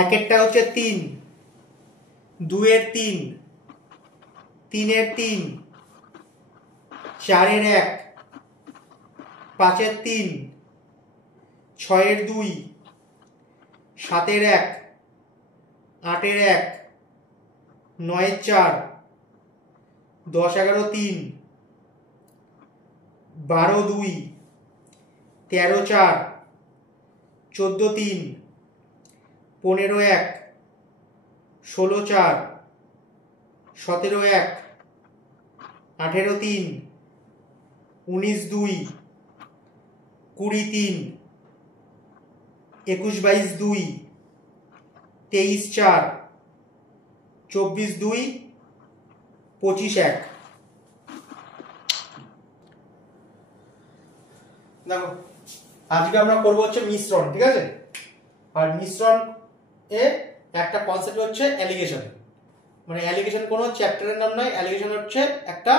একেরটা হচ্ছে 3, 2-এর 3, 3-এর 3, 4-এর 1, 5-এর 3, 6-এর 2, 7-এর 1, 8-এর 1, 9-এর 4, 10-11-3, 12-2, 13-4, 14-3, 15-1, 16-4, 17-1, 18-3, 19-2, 20-3, 21-22, 23-4, 24-2, 25-1। দেখো আজকে আমরা করবো হচ্ছে মিশ্রণ, ঠিক আছে। আর মিশ্রণ এ একটা কনসেপ্ট হচ্ছে অ্যালিগেশন, মানে অ্যালিগেশন কোনো চ্যাপ্টারের নাম নয়, অ্যালিগেশন হচ্ছে একটা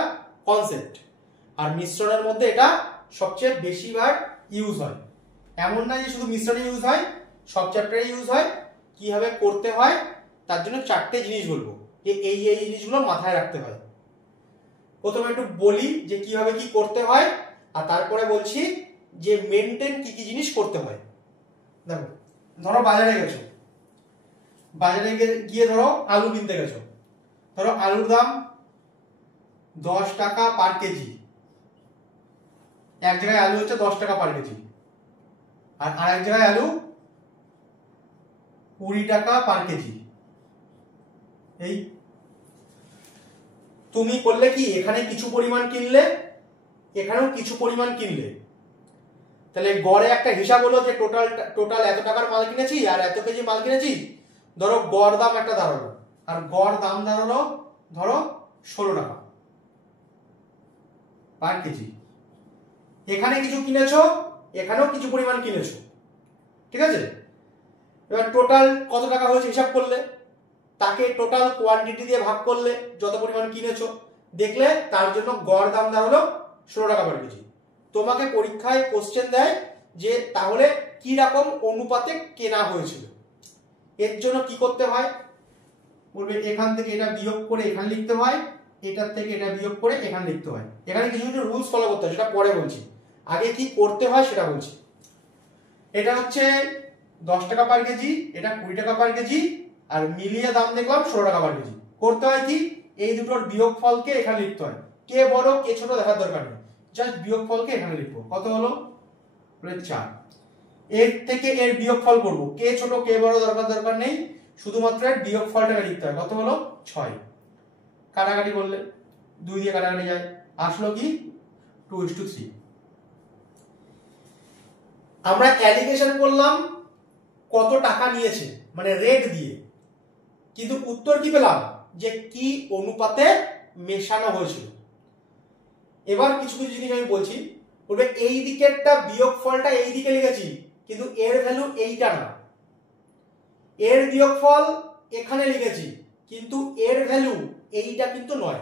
কনসেপ্ট। আর মিশ্রণের মধ্যে এটা সবচেয়ে বেশিবার ইউজ হয়। এমন না যে শুধু মিশ্রণে ইউজ হয়, সব চ্যাপ্টারে ইউজ হয়। কিভাবে করতে হয় তার জন্য 4টে জিনিস বলবো, যে এই এই জিনিসগুলো মাথায় রাখতে হয়। প্রথমে একটু বলি যে কিভাবে কি করতে হয়, আর তারপরে বলছি যে মেনটেন কি কি জিনিস করতে হয়। দেখো ধরো বাজারে গেছো, বাজারে গিয়ে ধরো আলু কিনতে গেছো। ধরো আলুর দাম 10 টাকা পার কেজি। এক জায়গায় আলু হচ্ছে 10 টাকা পার কেজি, আর আরেক জায়গায় আলু 20 টাকা পার কেজি। এই তুমি করলে কি, এখানে কিছু পরিমাণ কিনলে, এখানেও কিছু পরিমাণ কিনলে, তাহলে গড়ে একটা হিসাব হলো যে টোটাল এত টাকার মাল কিনেছি আর এত কেজি মাল কিনেছি। ধরো গড় দাম একটা দাঁড়ালো, আর গড় দাম দাঁড়ালো ধরো 16 টাকা পার কেজি। এখানে কিছু কিনেছো, এখানেও কিছু পরিমাণ কিনেছো, ঠিক আছে। এবার টোটাল কত টাকা হয়েছে হিসাব করলে, তাকে টোটাল কোয়ান্টিটি দিয়ে ভাগ করলে, যত পরিমাণ কিনেছো দেখলে, তার জন্য গড় দাম দাঁড়ালো 16 টাকা পার কেজি। তোমাকে পরীক্ষায় কোশ্চেন দেয় যে তাহলে কি রকম অনুপাতে কেনা হয়েছিল। এর জন্য কি করতে হয় বলবে, এখান থেকে এটা বিয়োগ করে এখানে লিখতে হয়, এটার থেকে এটা বিয়োগ করে এখানে লিখতে হয়। এখানে কিছু কিছু রুলস ফলো করতে হয়, সেটা পরে বলছি। আগে কি করতে হয় সেটা বলছি। এটা হচ্ছে 10 টাকা পার কেজি, এটা 20 টাকা পার কেজি, আর মিলিয়ে দাম দেখলাম 16 টাকা পার কেজি। করতে হয় কি, এই দুটোর বিয়োগফলকে এখানে লিখতে হয়। কে বড় কে ছোট দেখার দরকার নেই, জাস্ট বিয়োগফলকে এখানে লিখবো। কত হলো? 4। এর থেকে এর বিয়োগফল করব, কে ছোট কে বড় দরকার নেই, শুধুমাত্র এর বিয়োগফলটাকে লিখতে হয়। কত হলো? 6। কাটাকাটি করলে 2 দিয়ে কাটাকাটি যায়, আসলো কি 2:3। আমরা অ্যালিগেশন করলাম কত টাকা নিয়েছে, মানে রেট দিয়ে, কিন্তু উত্তর কি পেলাম যে কি অনুপাতে মেশানো হয়েছিল। এবার কিছু কিছু জিনিস আমি বলছি, বলবে এই দিকেরটা বিয়োগফলটা এই দিকে লিখেছি, কিন্তু এর ভ্যালু এইটা না। এর বিয়োগফল এখানে লিখেছি, কিন্তু এর ভ্যালু এইটা কিন্তু নয়।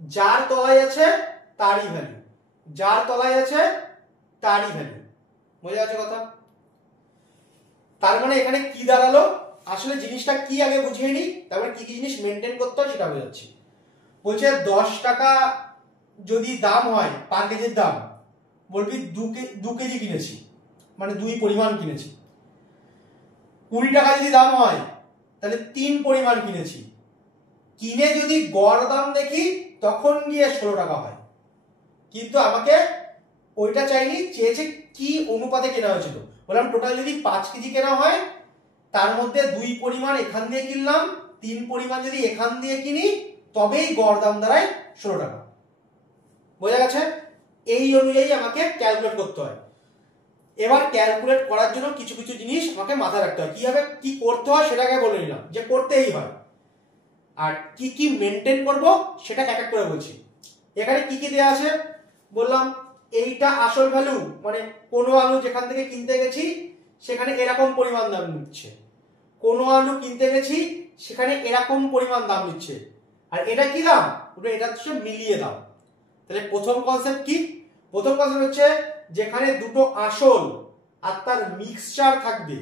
যার তলায় আছে তারই ভ্যালু, যার তলায় আছে তারই ভ্যালু। বোঝা যাচ্ছে কথা? তার মানে এখানে কি দাঁড়ালো, আসলে জিনিসটা কি আগে বুঝিয়ে নিই, তারপরে কি কি জিনিস মেনটেন করতে হয় সেটা বোঝাচ্ছি। বলছে 10 টাকা যদি দাম হয় পার কেজির দাম, বলবি 2 কেজি কিনেছি, মানে 2 পরিমাণ কিনেছি। 20 টাকা যদি দাম হয় তাহলে 3 পরিমাণ কিনেছি। কিনে যদি গড় দাম দেখি তখন গিয়ে 16 টাকা হয়, কিন্তু আমাকে ওইটা চাইনি, চেয়েছে কি অনুপাতে কেনা হয়েছিল। বললাম টোটাল যদি 5 কেজি কেনা হয়, তার মধ্যে 2 পরিমাণ এখান দিয়ে কিনলাম, 3 পরিমাণ যদি এখান দিয়ে কিনি, তবেই গড় দাম দাঁড়ায় 16 টাকা। বোঝা গেছে? এই অনুযায়ী আমাকে ক্যালকুলেট করতে হয়। এবার ক্যালকুলেট করার জন্য কিছু কিছু জিনিস আমাকে মাথায় রাখতে হয়। কিভাবে কি করতে হয় সেটাকে বলে নিলাম, যে করতেই হয়। আর কি কি মেনটেন করব সেটা এক এক করে বলছি। এখানে কি কি দেওয়া আছে বললাম, এইটা আসল ভ্যালু, মানে কোনো আলু যেখান থেকে কিনতে গেছি সেখানে এরকম পরিমাণ দাম নিচ্ছে, কোনো আলু কিনতে গেছি সেখানে এরকম পরিমাণ দাম নিচ্ছে। আর এটা কি দাম? এটা হচ্ছে মিলিয়ে দাম। তাহলে প্রথম কনসেপ্ট কি? প্রথম কনসেপ্ট হচ্ছে যেখানে দুটো আসল আর তার মিক্সচার থাকবে,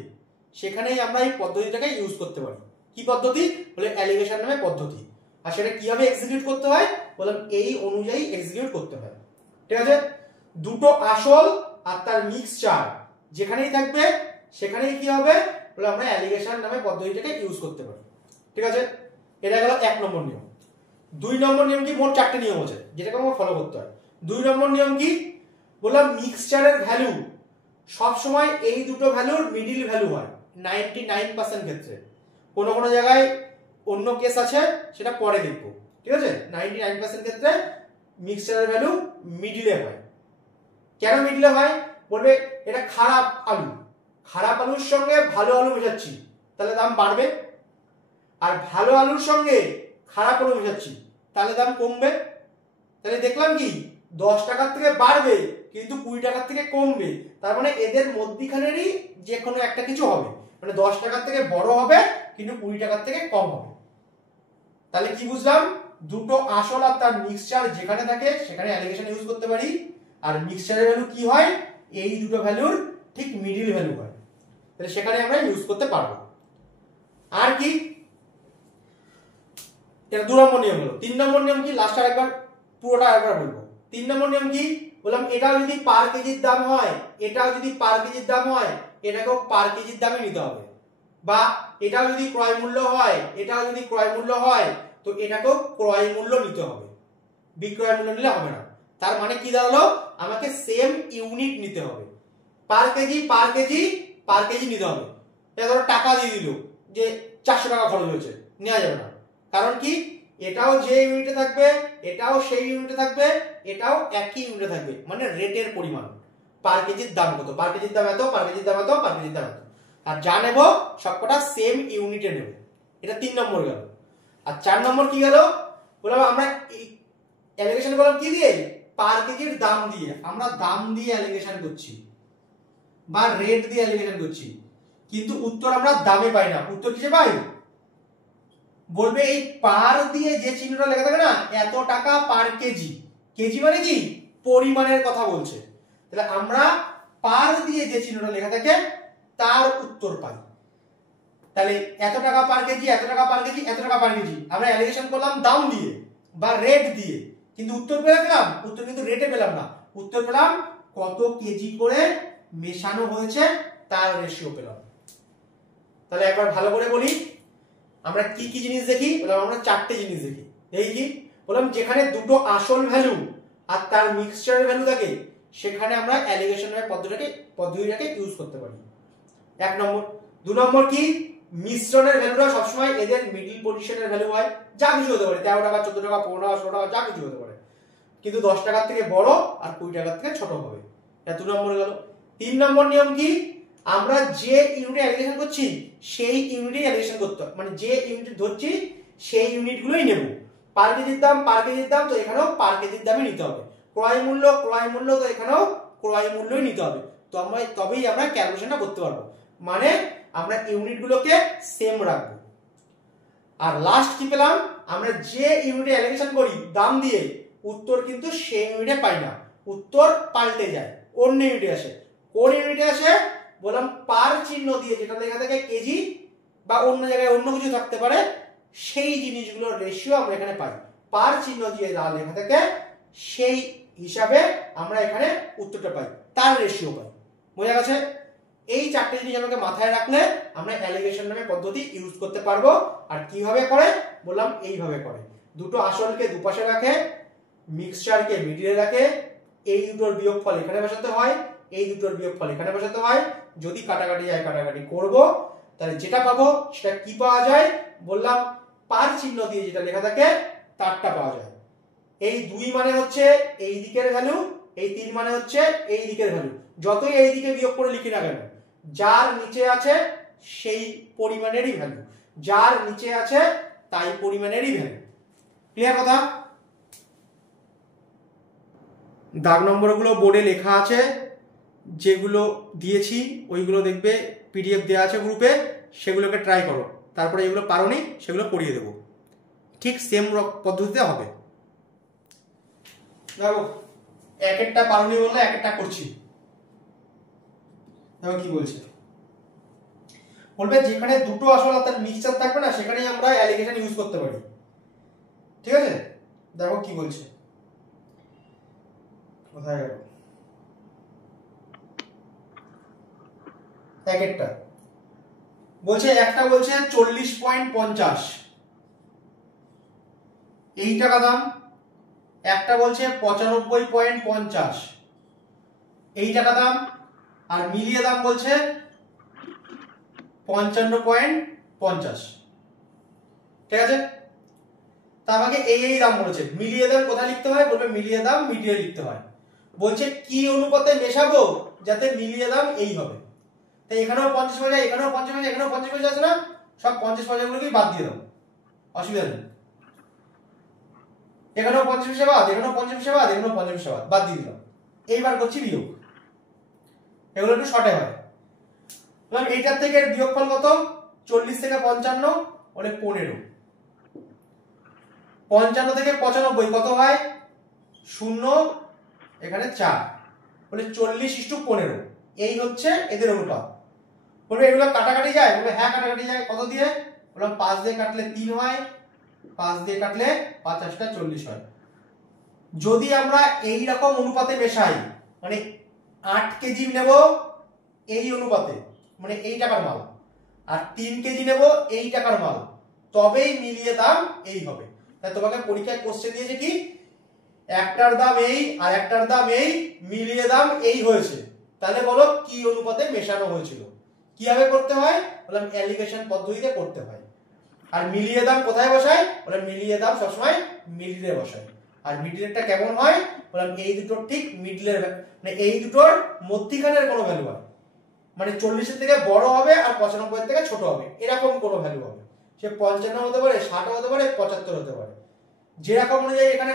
সেখানেই আমরা এই পদ্ধতিটাকে ইউজ করতে পারি। কি পদ্ধতি? বলে অ্যালিগেশন নামে পদ্ধতি। আর সেটা কিভাবে এক্সিকিউট করতে হয়? বললাম এই অনুযায়ী এক্সিকিউট করতে হয়। ঠিক আছে? দুটো আসল আর তার মিক্সচার যেখানেই থাকবে সেখানেই কি হবে? বলে আমরা অ্যালিগেশন নামে পদ্ধতিটাকে ইউজ করতে পারি। ঠিক আছে? এটা গেল 1 নম্বর নিয়ম। 2 নম্বর নিয়ম কি? মোট 4টে নিয়ম আছে যেটাকে আমাকে ফলো করতে হয়। 2 নম্বর নিয়ম কি? বললাম মিক্সচারের ভ্যালু সব সময় এই দুটো ভ্যালুর মিডিল ভ্যালু হয় 99% ক্ষেত্রে। কোন কোন জায়গায় অন্য কেস আছে, সেটা পরে দেখব। ঠিক আছে? 99% ক্ষেত্রে মিক্সচারের ভ্যালু মিডিলে হয়। কেন মিডিলে হয়? বলবে এটা খারাপ আলু, খারাপ আলুর সঙ্গে ভালো আলু মেশাচ্ছি, তাহলে দাম বাড়বে। আর ভালো আলুর সঙ্গে খারাপ আলু মেশাচ্ছি, তাহলে দাম কমবে। তাহলে দেখলাম কি 10 টাকার থেকে বাড়বে কিন্তু 20 টাকার থেকে কমবে। তার মানে এদের মধ্যিখানেরই যে কোনো একটা কিছু হবে, মানে 10 টাকার থেকে বড় হবে কিন্তু 20 টাকার থেকে কম হবে। তাহলে কি বুঝলাম? দুটো আসল আর তার মিক্সচার যেখানে থাকে সেখানে অ্যালিগেশন ইউজ করতে পারি। আর মিক্সচারের ভ্যালু কি হয়? এই দুটো ভ্যালুর ঠিক মিডিল ভ্যালু হয়, তাহলে সেখানে আমরা ইউজ করতে পারবো। আর কি? এটা 2 নম্বর নিয়ম হলো। 3 নম্বর নিয়ম কি? লাস্ট আর একবার পুরোটা একবার বলবো। 3 নম্বর নিয়ম কি? বললাম এটাও যদি পার কেজির দাম হয়, এটাও যদি পার কেজির দাম হয়, এটাকেও পার কেজির দামে নিতে হবে। বা এটাও যদি ক্রয় মূল্য হয়, এটাও যদি ক্রয় মূল্য হয়, তো এটাকেও ক্রয় মূল্য নিতে হবে, বিক্রয় মূল্য নিলে হবে না। তার মানে কি দাঁড়ালো? আমাকে সেম ইউনিট নিতে হবে। পার কেজি পার কেজি পার কেজি নিতে হবে। এটা ধরো টাকা দিয়ে দিল যে 400 টাকা খরচ হয়েছে, নেওয়া যাবে না। কারণ কি? এটাও যে ইউনিটে থাকবে, এটাও সেই ইউনিটে থাকবে, এটাও একই ইউনিটে থাকবে, মানে রেটের পরিমাণ। পার কেজির দাম কত? পার কেজির দাম এত, পার কেজির দাম এত, পার কেজির দাম এত। আর যা নেব সবকটা সেম ইউনিটে নেব। এটা 3 নম্বর গেল। আর 4 নম্বর কি গেল? বললাম আমরা অ্যালিগেশন করলাম কি দিয়ে? পার কেজির দাম দিয়ে। আমরা দাম দিয়ে অ্যালিগেশন করছি বা রেট দিয়ে অ্যালিগেশন করছি, কিন্তু উত্তর আমরা দামে পাই না। উত্তর কিসে পাই? বলবে এই পার দিয়ে যে চিহ্নটা লেখা থাকে না, এত টাকা পার কেজি। কেজি মানে কি? পরিমাণের কথা বলছে। তাহলে আমরা পার দিয়ে যে চিহ্নটা লেখা থাকে তার উত্তর পাই। তাহলে এত টাকা পার কেজি, এত টাকা পার কেজি, এত টাকা পার কেজি। আমরা অ্যালিগেশন করলাম দাম দিয়ে বা রেট দিয়ে, কিন্তু উত্তর পেলাম? উত্তর কিন্তু রেটে পেলাম না, উত্তর পেলাম কত কেজি করে মেশানো হয়েছে তার রেশিও পেলাম। তাহলে একবার ভালো করে বলি, আমরা কি কি জিনিস দেখি? বললাম আমরা 4টে জিনিস দেখি। এই কি? বললাম যেখানে দুটো আসল ভ্যালু আর তার মিক্সচারের ভ্যালু থাকে সেখানে আমরা অ্যালিগেশনের পদ্ধতিটাকে ইউজ করতে পারি। 1 নম্বর। 2 নম্বর কি? মিশ্রণের ভ্যালুটা সবসময় এদের মিডল পজিশনের ভ্যালু হয়। যা কিছু হতে পারে, 13 টাকা, 14 টাকা, 15 টাকা, 16 টাকা, যা কিছু হতে পারে, কিন্তু 10 টাকার থেকে বড় আর 20 টাকার থেকে ছোট হবে। এটা 2 নম্বর গেল। 3 নম্বর নিয়ম কি? আমরা যে ইউনিটে অ্যালিগেশন করছি সেই ইউনিটে অ্যালিগেশন করতে হবে, মানে যে ইউনিট ধরছি সেই ইউনিটগুলোই নেব। পার কেজির দাম পার কেজির দাম, তো এখানেও পার কেজির দামই নিতে হবে। ক্রয় মূল্য ক্রয় মূল্য, তো এখানেও ক্রয় মূল্যই নিতে হবে। তো আমরা তবেই আমরা ক্যালকুলেশনটা করতে পারবো, মানে আমরা ইউনিটগুলোকে সেম রাখবো। আর লাস্ট কি পেলাম? আমরা যে ইউনিটে অ্যালিগেশন করি দাম দিয়ে, উত্তর কিন্তু সেই ইউনিটে পাই না, উত্তর পাল্টে যায়, অন্য ইউনিটে আসে। কোন ইউনিটে আসে? বললাম পার চিহ্ন দিয়ে যেটা লেখা থাকে কেজি বা অন্য জায়গায় অন্য কিছু থাকতে পারে, সেই জিনিসগুলোর রেশিও আমরা এখানে পাই। পার চিহ্ন দিয়ে যা লেখা থাকে সেই হিসাবে আমরা এখানে উত্তরটা পাই, তার রেশিও পাই। বোঝা গেছে? এই 4টে জিনিস আমাকে মাথায় রাখলে আমরা অ্যালিগেশন নামে পদ্ধতি ইউজ করতে পারবো। আর কিভাবে করে? বললাম এইভাবে করে। দুটো আসলকে দুপাশে রাখে, মিক্সচারকে মিডিলে রাখে, এই দুটোর বিয়োগফল এখানে বসাতে হয়, এই দুটোর বিয়োগফল এখানে বসাতে হয়। যদি কাটাকাটি যায় কাটাকাটি করব, তাহলে যেটা পাবো সেটা কি পাওয়া যায়? বললাম পার চিহ্ন দিয়ে যেটা লেখা থাকে তারটা পাওয়া যায়। এই 2 মানে হচ্ছে এই দিকের ভ্যালু, এই 3 মানে হচ্ছে এই দিকের ভ্যালু। যতই এই দিকে বিয়োগ করে লিখি না কেন, যার নিচে আছে সেই পরিমাণেরই ভ্যালু, যার নিচে আছে তাই পরিমাণেরই ভ্যালু। ক্লিয়ার কথা? দাগ নম্বরগুলো বোর্ডে লেখা আছে, যেগুলো দিয়েছি ওইগুলো দেখবে পিডিএফ দেওয়া আছে গ্রুপে, সেগুলোকে ট্রাই করো। তারপরে যেগুলো পারোনি সেগুলো করিয়ে দেবো, ঠিক সেম পদ্ধতিতে হবে। দেখো এক একটা পারোনি বললে এক একটা করছি। দেখো কি বলছে। বলবে যেখানে দুটো আসল হাতের মিক্সচার থাকবে না সেখানেই আমরা অ্যালিগেশন ইউজ করতে পারি। ঠিক আছে, দেখো কি বলছে, কোথায় গেল এক একটা। বলছে একটা বলছে 40.50 এই টাকা দাম, একটা বলছে 95.50 এই টাকা দাম, আর মিলিয়ে দাম বলছে 55.50। ঠিক আছে, তা আমাকে এই দাম বলেছে। মিলিয়ে দাম কোথায় লিখতে হয়? বলবে মিলিয়ে দাম মিডিয়ে লিখতে হয়। বলছে কি অনুপাতে মেশাবো যাতে মিলিয়ে দাম এই হবে। তাই এখানেও 50 পয়সা, এখানেও 50 পয়সা, এখানেও 50 পয়সা আছে না, সব 50 পয়সাগুলোকেই বাদ দিয়ে দাও, অসুবিধা নেই। এখানেও 50 পয়সা বাদ, এখানেও 50 পয়সা বাদ, এখানেও 50 পয়সা বাদ দিয়ে দিলাম। এইবার করছি বিয়োগ, এগুলো একটু শর্টে হয়। এইটার থেকে বিয়োগফল কত? 40 থেকে 55 বলে 15। 55 থেকে 95 কত হয়? 0, এখানে 4 বলে 40:15। এই হচ্ছে এদের অনুপাত। বলবে এগুলো কাটাকাটি যায়? বলবে হ্যাঁ কাটাকাটি যায়। কত দিয়ে? বললাম 5 দিয়ে কাটলে 3 হয়, 5 দিয়ে কাটলে 50টা 40 হয়। যদি আমরা এই রকম অনুপাতে মেশাই, মানে 8 কেজি নেব এই অনুপাতে, মানে এই টাকার মাল, আর 3 কেজি নেব এই টাকার মাল, তবেই মিলিয়ে দাম এই হবে। তাই তোমাকে পরীক্ষায় কোশ্চেন দিয়েছে কি, একটার দাম এই আর একটার দাম এই, মিলিয়ে দাম এই হয়েছে, তাহলে বলো কি অনুপাতে মেশানো হয়েছিল। কিভাবে করতে হয়? বললাম অ্যালিগেশন পদ্ধতিতে করতে হয়। আর মিলিয়ে দাম কোথায় বসায়? বললাম মিলিয়ে দাম সবসময় মিডিলে বসায়। আর মিডিলেরটা কেমন হয়? বললাম এই দুটোর ঠিক মিডলের, মানে এই দুটোর মধ্যিখানের কোনো ভ্যালু হয়, মানে 40 থেকে বড় হবে আর 95 থেকে ছোট হবে, এরকম কোনো ভ্যালু হবে। সে 55 হতে পারে, 60 হতে পারে, 75 হতে পারে। যেরকম অনুযায়ী এখানে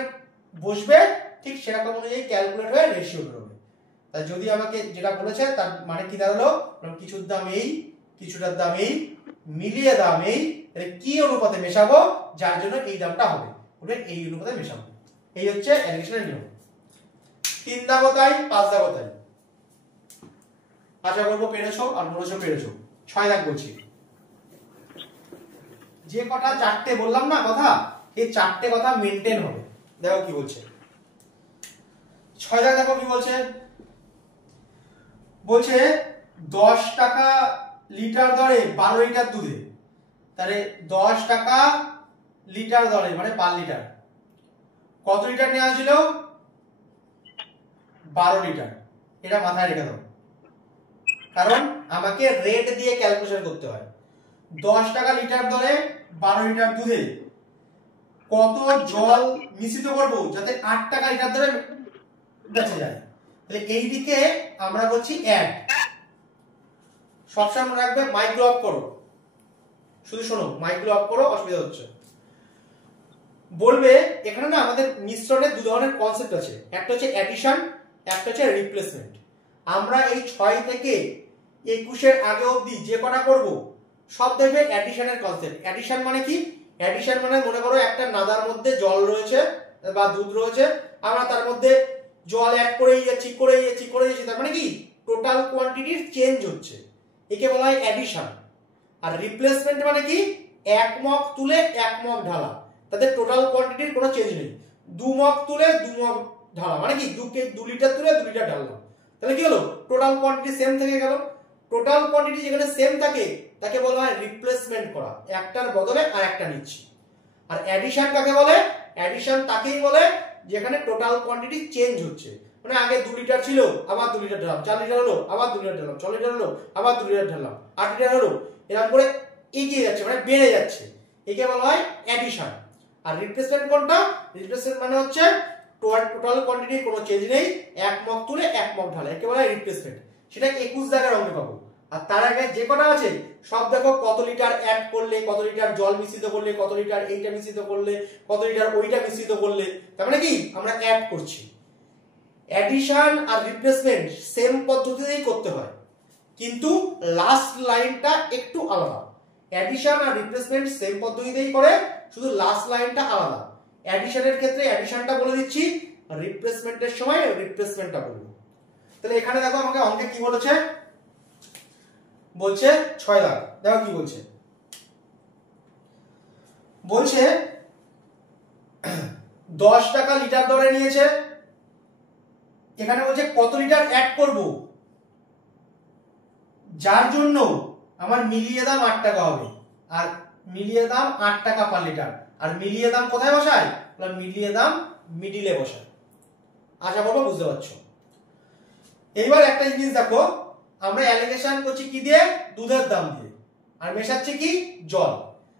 বসবে ঠিক সেরকম অনুযায়ী ক্যালকুলেট হয়ে রেশিও বেরোবে। তাই যদি আমাকে যেটা বলেছে তার মানে কি দাঁড়ালো, কিছুর দাম এই, কিছুটার দাম এই, মিলিয়ে দাম এই, তাহলে কি অনুপাতে মেশাবো যার জন্য এই দামটা হবে, বলে এই অনুপাতে মেশাবো। এই হচ্ছে অ্যালিগেশনের নিয়ম। 3 দাগও তাই, 5 দাগও তাই। আশা করবো পেরেছো আর পেরেছো। 6 দাগ বলছি, যে কটা 4টে বললাম না কথা, এই 4টে কথা মেনটেন হবে। দেখো কি বলছে 6 দাগ, দেখো কি বলছে। বলছে 10 টাকা লিটার দরে 12 লিটার দুধে, তাহলে 10 টাকা লিটার দরে মানে পার লিটার কত লিটার নেওয়া ছিল? 12 লিটার। এটা মাথায় রেখে দাও, কারণ আমাকে রেট দিয়ে ক্যালকুলেশন করতে হয়। 10 টাকা লিটার দরে 12 লিটার দুধে কত জল মিশ্রিত করব যাতে 8 টাকা লিটার দরে বেঁচে যায়। তাহলে এই দিকে আমরা করছি অ্যাড, সবসময় মনে রাখবে মাইক্রো অফ করো, শুধু শোনো মাইক্রো অফ করো, অসুবিধা হচ্ছে। বলবে এখানে না আমাদের মিশ্রণের দু ধরনের কনসেপ্ট আছে, একটা হচ্ছে অ্যাডিশন, একটা হচ্ছে রিপ্লেসমেন্ট। আমরা এই 6 থেকে 21 এর আগে অবধি যে কটা করব সব দেখবে অ্যাডিশনের কনসেপ্ট। অ্যাডিশন মানে কি? অ্যাডিশন মানে মনে করো একটা নাদার মধ্যে জল রয়েছে বা দুধ রয়েছে, আমরা তার মধ্যে জল অ্যাড করেই যাচ্ছি, তার মানে কি টোটাল কোয়ান্টিটির চেঞ্জ হচ্ছে, একে বলা হয় অ্যাডিশন। আর রিপ্লেসমেন্ট মানে কি? 1 মগ তুলে 1 মগ ঢালা, তাদের টোটাল কোয়ান্টিটির কোনো চেঞ্জ নেই। 2 মগ তুলে 2 মগ ঢালা, মানে কি 2 লিটার তুলে 2 লিটার ঢাললাম, তাহলে কি হলো? টোটাল কোয়ান্টিটি সেম থেকে গেল। টোটাল কোয়ান্টিটি যেখানে সেম থাকে তাকে বলা হয় রিপ্লেসমেন্ট করা, একটার বদলে আরেকটা নিচ্ছি। আর অ্যাডিশন কাকে বলে? অ্যাডিশন তাকেই বলে যেখানে টোটাল কোয়ান্টিটি চেঞ্জ হচ্ছে, মানে আগে 2 লিটার ছিল আবার 2 লিটার ঢাললাম, 4 লিটার হলো আবার 2 লিটার ঢাললাম, 6 লিটার হলো আবার 2 লিটার ঢাললাম, 8 লিটার হলো, এরকম করে এগিয়ে যাচ্ছে, মানে বেড়ে যাচ্ছে, একে বলা হয় অ্যাডিশন। আর রিপ্লেসমেন্ট কোনটা? রিপ্লেসমেন্ট মানে হচ্ছে টোটাল কোয়ান্টিটির কোনো চেঞ্জ নেই, 1 মগ তুলে 1 মগ ঢালা, একে বলা হয় রিপ্লেসমেন্ট। সেটা 21 দাগের অঙ্কে পাবো। আর তার আগে যে কটা আছে সব দেখো কত লিটার অ্যাড করলে, কত লিটার জল মিশ্রিত করলে, কত লিটার এইটা মিশ্রিত করলে, কত লিটার ওইটা মিশ্রিত করলে, তার মানে কি আমরা অ্যাড করছি। অ্যাডিশন আর রিপ্লেসমেন্ট সেম পদ্ধতিতেই করতে হয়, কিন্তু লাস্ট লাইনটা একটু আলাদা। অ্যাডিশন আর রিপ্লেসমেন্ট সেম পদ্ধতিতেই করে, শুধু লাস্ট লাইনটা আলাদা। অ্যাডিশনের ক্ষেত্রে অ্যাডিশনটা বলে দিচ্ছি, আর রিপ্লেসমেন্টের সময় রিপ্লেসমেন্টটা বলবো। তাহলে এখানে দেখো আমাকে অঙ্কে কি বলেছে, বলছে 6 দাগ দেখো কি বলছে, বলছে 10 টাকা লিটার দরে নিয়েছে। এখানে বলছে কত লিটার অ্যাড করব, যার জন্য আমার মিলিয়ে দাম 8 টাকা হবে। আর মিলিয়ে দাম 8 টাকা পার লিটার। আর মিলিয়ে দাম কোথায় বসায়? মিলিয়ে দাম মিডিলে বসায়। আশা করবো বুঝতে পারছো। এইবার একটা জিনিস দেখো, আমরা অ্যালিগেশন করছি কি দিয়ে? দুধের দাম দিয়ে। আর মেশাচ্ছি কি? জল।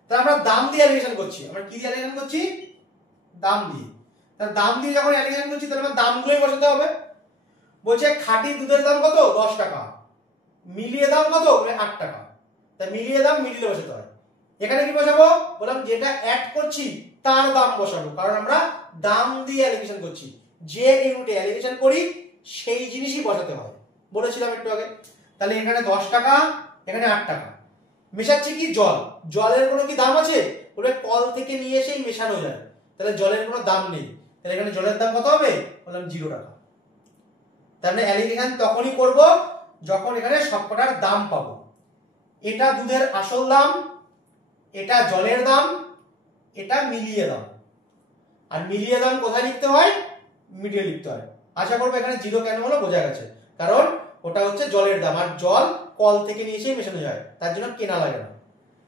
তাহলে আমরা দাম দিয়ে অ্যালিগেশন করছি। আমরা কি দিয়ে অ্যালিগেশন করছি? দাম দিয়ে। তাহলে দাম দিয়ে যখন অ্যালিগেশন করছি তাহলে আমার দামগুলোই বসাতে হবে। বলছে খাঁটি দুধের দাম কত? 10 টাকা। মিলিয়ে দাম কত? 8 টাকা। তাই মিলিয়ে দাম মিডিলে বসাতে হয়। এখানে কি বসাবো? বললাম যেটা অ্যাড করছি তার দাম বসাবো, কারণ আমরা দাম দিয়ে অ্যালিগেশন করছি। যে ইউনিটে অ্যালিগেশন করি সেই জিনিসই বসাতে হয়, বলেছিলাম একটু আগে। তাহলে এখানে 10 টাকা, এখানে 8 টাকা। মেশাচ্ছি কি? জল। জলের কোনো কি দাম আছে? ওটা কল থেকে নিয়ে এসেই মেশানো যায়, তাহলে জলের কোনো দাম নেই। তাহলে এখানে জলের দাম কত হবে? বললাম 0 টাকা। তাহলে অ্যালিগেশন তখনই করব যখন এখানে সবকটার দাম পাবো। এটা দুধের আসল দাম, এটা জলের দাম, এটা মিলিয়ে দাম। আর মিলিয়ে দাম কোথায় লিখতে হয়? মিডিলে লিখতে হয়। আশা করবো এখানে 0 কেন হলো বোঝা গেছে, কারণ ওটা হচ্ছে জলের দাম, আর জল কল থেকে নিয়ে এসে মেশানো যায়, তার জন্য কেনা লাগে না।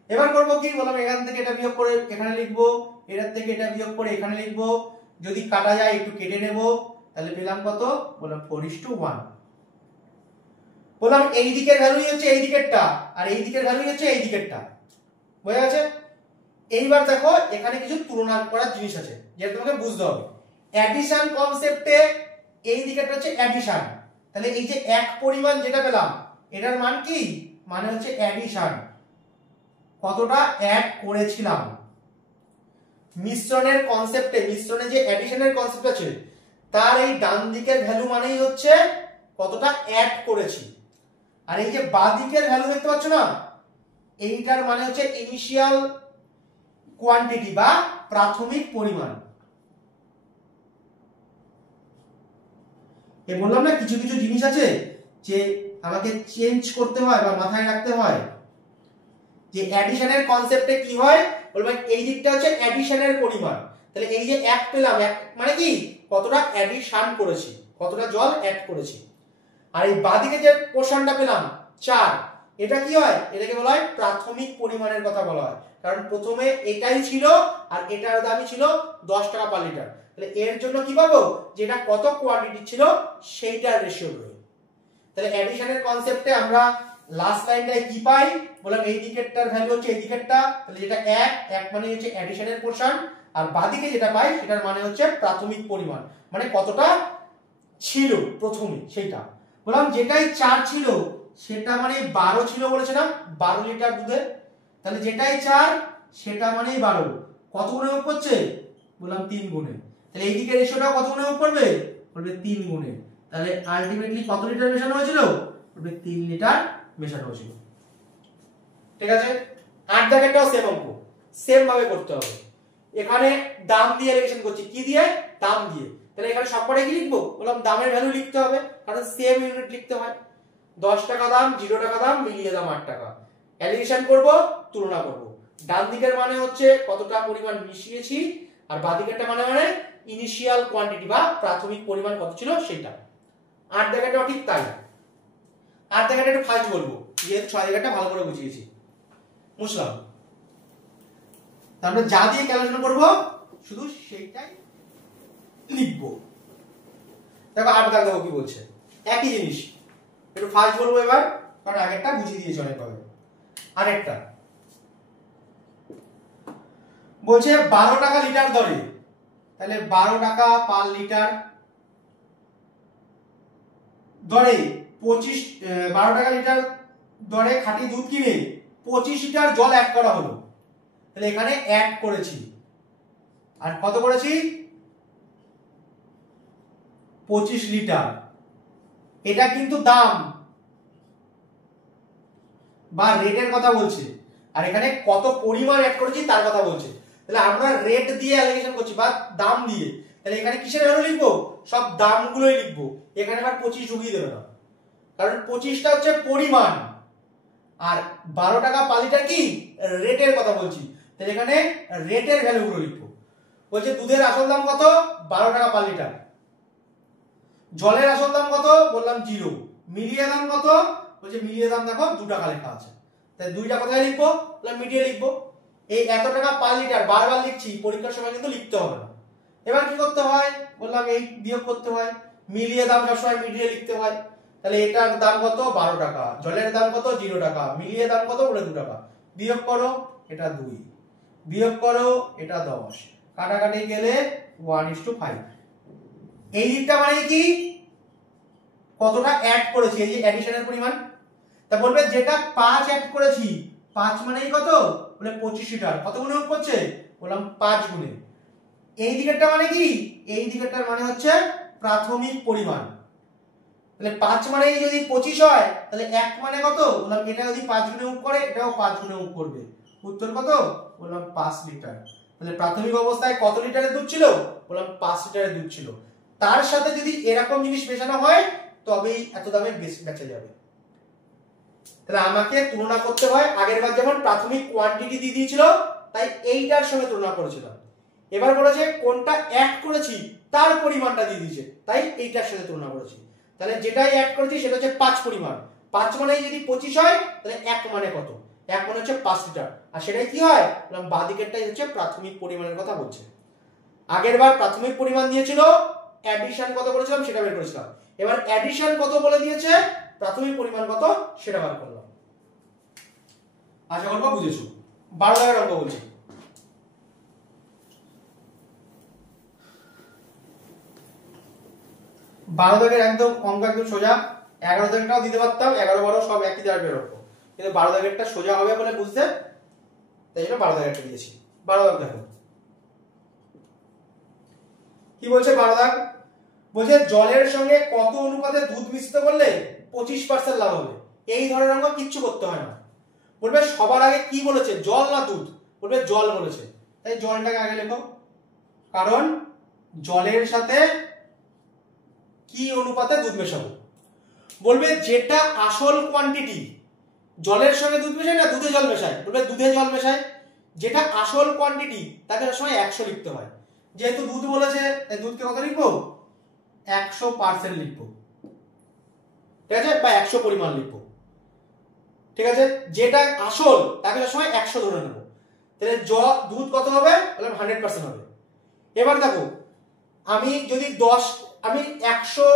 এবার করবো কি? বললাম এখান থেকে এটা বিয়োগ করে এখানে লিখবো, এটার থেকে এটা বিয়োগ করে এখানে লিখবো। যদি কাটা যায় একটু কেটে নেব, তাহলে পেলাম কত? বললাম 4:1। বললাম এই দিকের ভ্যালুই হচ্ছে এই দিকেরটা, আর এই দিকের ভ্যালুই হচ্ছে এই দিকেরটা। বোঝা গেছে? এইবার দেখো এখানে কিছু তুলনা করার জিনিস আছে যেটা তোমাকে বুঝতে হবে। অ্যাডিশন কনসেপ্টে এই দিকেরটা হচ্ছে অ্যাডিশন। তাহলে এই যে এক পরিমাণ যেটা পেলাম এটার মান কি? মানে হচ্ছে অ্যাডিশন, কতটা অ্যাড করেছিলাম। মিশ্রণের কনসেপ্টে, মিশ্রণে যে অ্যাডিশনের কনসেপ্ট আছে তার এই ডান দিকের ভ্যালু মানেই হচ্ছে কতটা অ্যাড করেছি। আর এই যে বাঁ দিকের ভ্যালু দেখতে পাচ্ছ না, এইটার মানে হচ্ছে ইনিশিয়াল কোয়ান্টিটি বা প্রাথমিক পরিমাণ। এ বললাম না কিছু কিছু জিনিস আছে যে আমাকে চেঞ্জ করতে হয় বা মাথায় রাখতে হয়। যে অ্যাডিশনের কনসেপ্টে কি হয়? বলবেন এই দিকটা হচ্ছে অ্যাডিশনের পরিমাণ। তাহলে এই যে এক পেলাম, এক মানে কি? কতটা অ্যাডিশন করেছি, কতটা জল অ্যাড করেছি। আর এই বাঁদিকে যে পোরশনটা পেলাম 4, এটা কি হয়? এটাকে বলা হয় প্রাথমিক পরিমাণের কথা বলা হয়, কারণ প্রথমে এটাই ছিল আর এটার দামই ছিল 10 টাকা পার লিটার। তাহলে এর জন্য কি পাবো? যেটা কত কোয়ান্টিটি ছিল সেইটার রেশিও রয়ে। তাহলে অ্যাডিশনের কনসেপ্টে আমরা লাস্ট লাইনটায় কি পাই? বললাম এই দিকেরটার ভ্যালু হচ্ছে এই দিকেরটা, তাহলে যেটা 1 মানে হচ্ছে অ্যাডিশনের পোরশন, আর বাঁদিকে যেটা পাই সেটার মানে হচ্ছে প্রাথমিক পরিমাণ, মানে কতটা ছিল প্রথমে সেইটা। বললাম যেটাই 4 ছিল সেটা মানে 12 ছিল বলেছে না, 12 লিটার দুধে। তাহলে যেটাই 4 সেটা মানেই 12। কত গুণে যোগ করছে? বললাম 3 গুণে। তাহলে এই দিকের রেশিওটা কত গুণে যোগ করবে? বলবে 3 গুণে। তাহলে আলটিমেটলি কত লিটার মেশানো হয়েছিল? বলবে 3 লিটার মেশানো হয়েছিল। ঠিক আছে? 8 দাগেরটাও সেম অঙ্ক, সেম ভাবে করতে হবে। এখানে দাম দিয়ে রিলেশন করছি, কি দিয়ে? দাম দিয়ে। তাহলে এখানে সবকটাই কি লিখবো? বললাম দামের ভ্যালু লিখতে হবে, কারণ সেম ইউনিট লিখতে হয়। 10 টাকা দাম, 0 টাকা দাম, মিলিয়ে দাম 8 টাকা। অ্যাডিশন করব, তুলনা করব। ডান দিকের মানে হচ্ছে কতটা পরিমাণ মিশিয়েছি, আর বাঁ দিকেরটা মানে ইনিশিয়াল কোয়ান্টিটি বা প্রাথমিক পরিমাণ কত ছিল সেটা। 8 জায়গাটাও ঠিক তাই। 8 জায়গাটা একটু ফাস্ট বলবো, যেহেতু 6 জায়গাটা ভালো করে বুঝিয়েছি। বুঝলাম? তারপরে যা দিয়ে ক্যালকুলেশন করব শুধু সেইটাই লিখবো। দেখো 8 দাগ দেখো কি বলছে, একই জিনিস। একটু ফাস্ট বলবো এবার, কারণ আগেরটা বুঝিয়ে দিয়েছি অনেকভাবে। আরেকটা বলছে 12 টাকা লিটার দরে, তাহলে 12 টাকা পার লিটার দরে 12 টাকা লিটার দরে খাঁটি দুধ কিনে 25 লিটার জল অ্যাড করা হলো। তাহলে এখানে অ্যাড করেছি, আর কত করেছি? 25 লিটার। এটা কিন্তু দাম বা রেটের কথা বলছে, আর এখানে কত পরিমাণ অ্যাড করেছি তার কথা বলছে। তাহলে আমরা রেট দিয়ে অ্যালিগেশন করছি বা দাম দিয়ে, তাহলে এখানে কিসের ভ্যালু লিখবো? সব দামগুলোই লিখবো। এখানে আবার 25 ঢুকিয়ে দেবে না, কারণ 25টা হচ্ছে পরিমাণ আর 12 টাকা পার লিটার কি রেটের কথা বলছি, তাহলে এখানে রেটের ভ্যালুগুলো লিখবো। বলছে দুধের আসল দাম কত, 12 টাকা পার লিটার। জলের আসল দাম কত, বললাম 0। মিলিয়ে দাম কত, বলছে মিলিয়ে দাম দেখো 2 টাকা লেখা আছে, তাই 2টা কোথায় লিখবো, বললাম মিডিয়ে লিখবো। এই এত টাকা পার লিটার বারবার লিখছি, পরীক্ষার সময় কিন্তু লিখতে হবে না। এবার কি করতে হয়, বললাম এই বিয়োগ করতে হয়, মিলিয়ে দাম সবসময় মিডিয়ে লিখতে হয়। তাহলে এটার দাম কত, 12 টাকা, জলের দাম কত, 0 টাকা, মিলিয়ে দাম কত, বলে 2 টাকা। বিয়োগ করো, এটা 2, বিয়োগ করো, এটা 10, কাটাকাটি গেলে 1:5। এই দিকটা মানে কি, কতটা অ্যাড করেছি, এই যে অ্যাডিশনের পরিমাণ। তা বলবে যেটা 5 অ্যাড করেছি, 5 মানেই কত, বলে 25 লিটার। কত গুণে যোগ করছে, বললাম 5 গুণে। এই দিকেরটা মানে কি, এই দিকেরটার মানে হচ্ছে প্রাথমিক পরিমাণ। তাহলে 5 মানেই যদি 25 হয়, তাহলে 1 মানে কত, বললাম এটা যদি 5 গুণে যোগ করে, এটাও 5 গুণে যোগ করবে। উত্তর কত, বললাম 5 লিটার। তাহলে প্রাথমিক অবস্থায় কত লিটারের দুধ ছিল, বললাম 5 লিটারের দুধ ছিল। তার সাথে যদি এরকম জিনিস মেশানো হয়, তবেই এত দামে বেচা যাবে। তাহলে আমাকে তুলনা করতে হয়, আগের বার যেমন প্রাথমিক কোয়ান্টিটি দিয়ে দিয়েছিল, তাই এইটার সঙ্গে তুলনা করেছিলাম। এবার বলেছে কোনটা অ্যাড করেছি তার পরিমাণটা দিয়ে দিয়েছে, তাই এইটার সাথে তুলনা করেছি। তাহলে যেটাই অ্যাড করেছি সেটা হচ্ছে 5 পরিমাণ। 5 মানে যদি 25 হয়, তাহলে 1 মানে কত, 1 মানে হচ্ছে 5 লিটার। আর সেটাই কি হয়, বললাম বাঁ দিকেরটাই হচ্ছে প্রাথমিক পরিমাণের কথা বলছে। আগের বার প্রাথমিক পরিমাণ দিয়েছিল, অ্যাডিশন কত করেছিলাম সেটা বের করেছিলাম। এবার অ্যাডিশন কত বলে দিয়েছে, প্রাথমিক পরিমাণ কত সেটা বার করলাম। আশা করবো বুঝেছো। 12 দাগের অঙ্ক বলছি। 12 দাগের একদম অঙ্ক একদম সোজা। 11 দাগেরটাও দিতে পারতাম, 11, 12 সব একই জায়গায় বের হতো, কিন্তু 12 দাগেরটা সোজা হবে বলে বুঝতে, তাই জন্য 12 দাগেরটা দিয়েছি। 12 দাগ দেখো কি বলছে। 12 দাগ বলছে জলের সঙ্গে কত অনুপাতে দুধ মিশ্রিত করলে 25% লাভ হবে। এই ধরনের অঙ্ক কিচ্ছু করতে হয় না। বলবে সবার আগে কি বলেছে, জল না দুধ, বলবে জল বলেছে, তাই জলটাকে আগে লেখো। কারণ জলের সাথে কি অনুপাতে দুধ মেশাবো, বলবে যেটা আসল কোয়ান্টিটি, জলের সঙ্গে দুধ মেশায় না দুধে জল মেশায়, বলবে দুধে জল মেশায়। যেটা আসল কোয়ান্টিটি তাকে সময় 100 লিখতে হয়। যেহেতু দুধ বলেছে, তাই দুধকে কত লিখবো, 100% লিখবো, ঠিক আছে, বা 100 পরিমাণ লিখবো, ঠিক আছে। যেটা আসল তাকে সময় 100 ধরে নেবো, তাহলে দুধ কত হবে, বললাম 100% হবে। এবার দেখো আমি যদি 100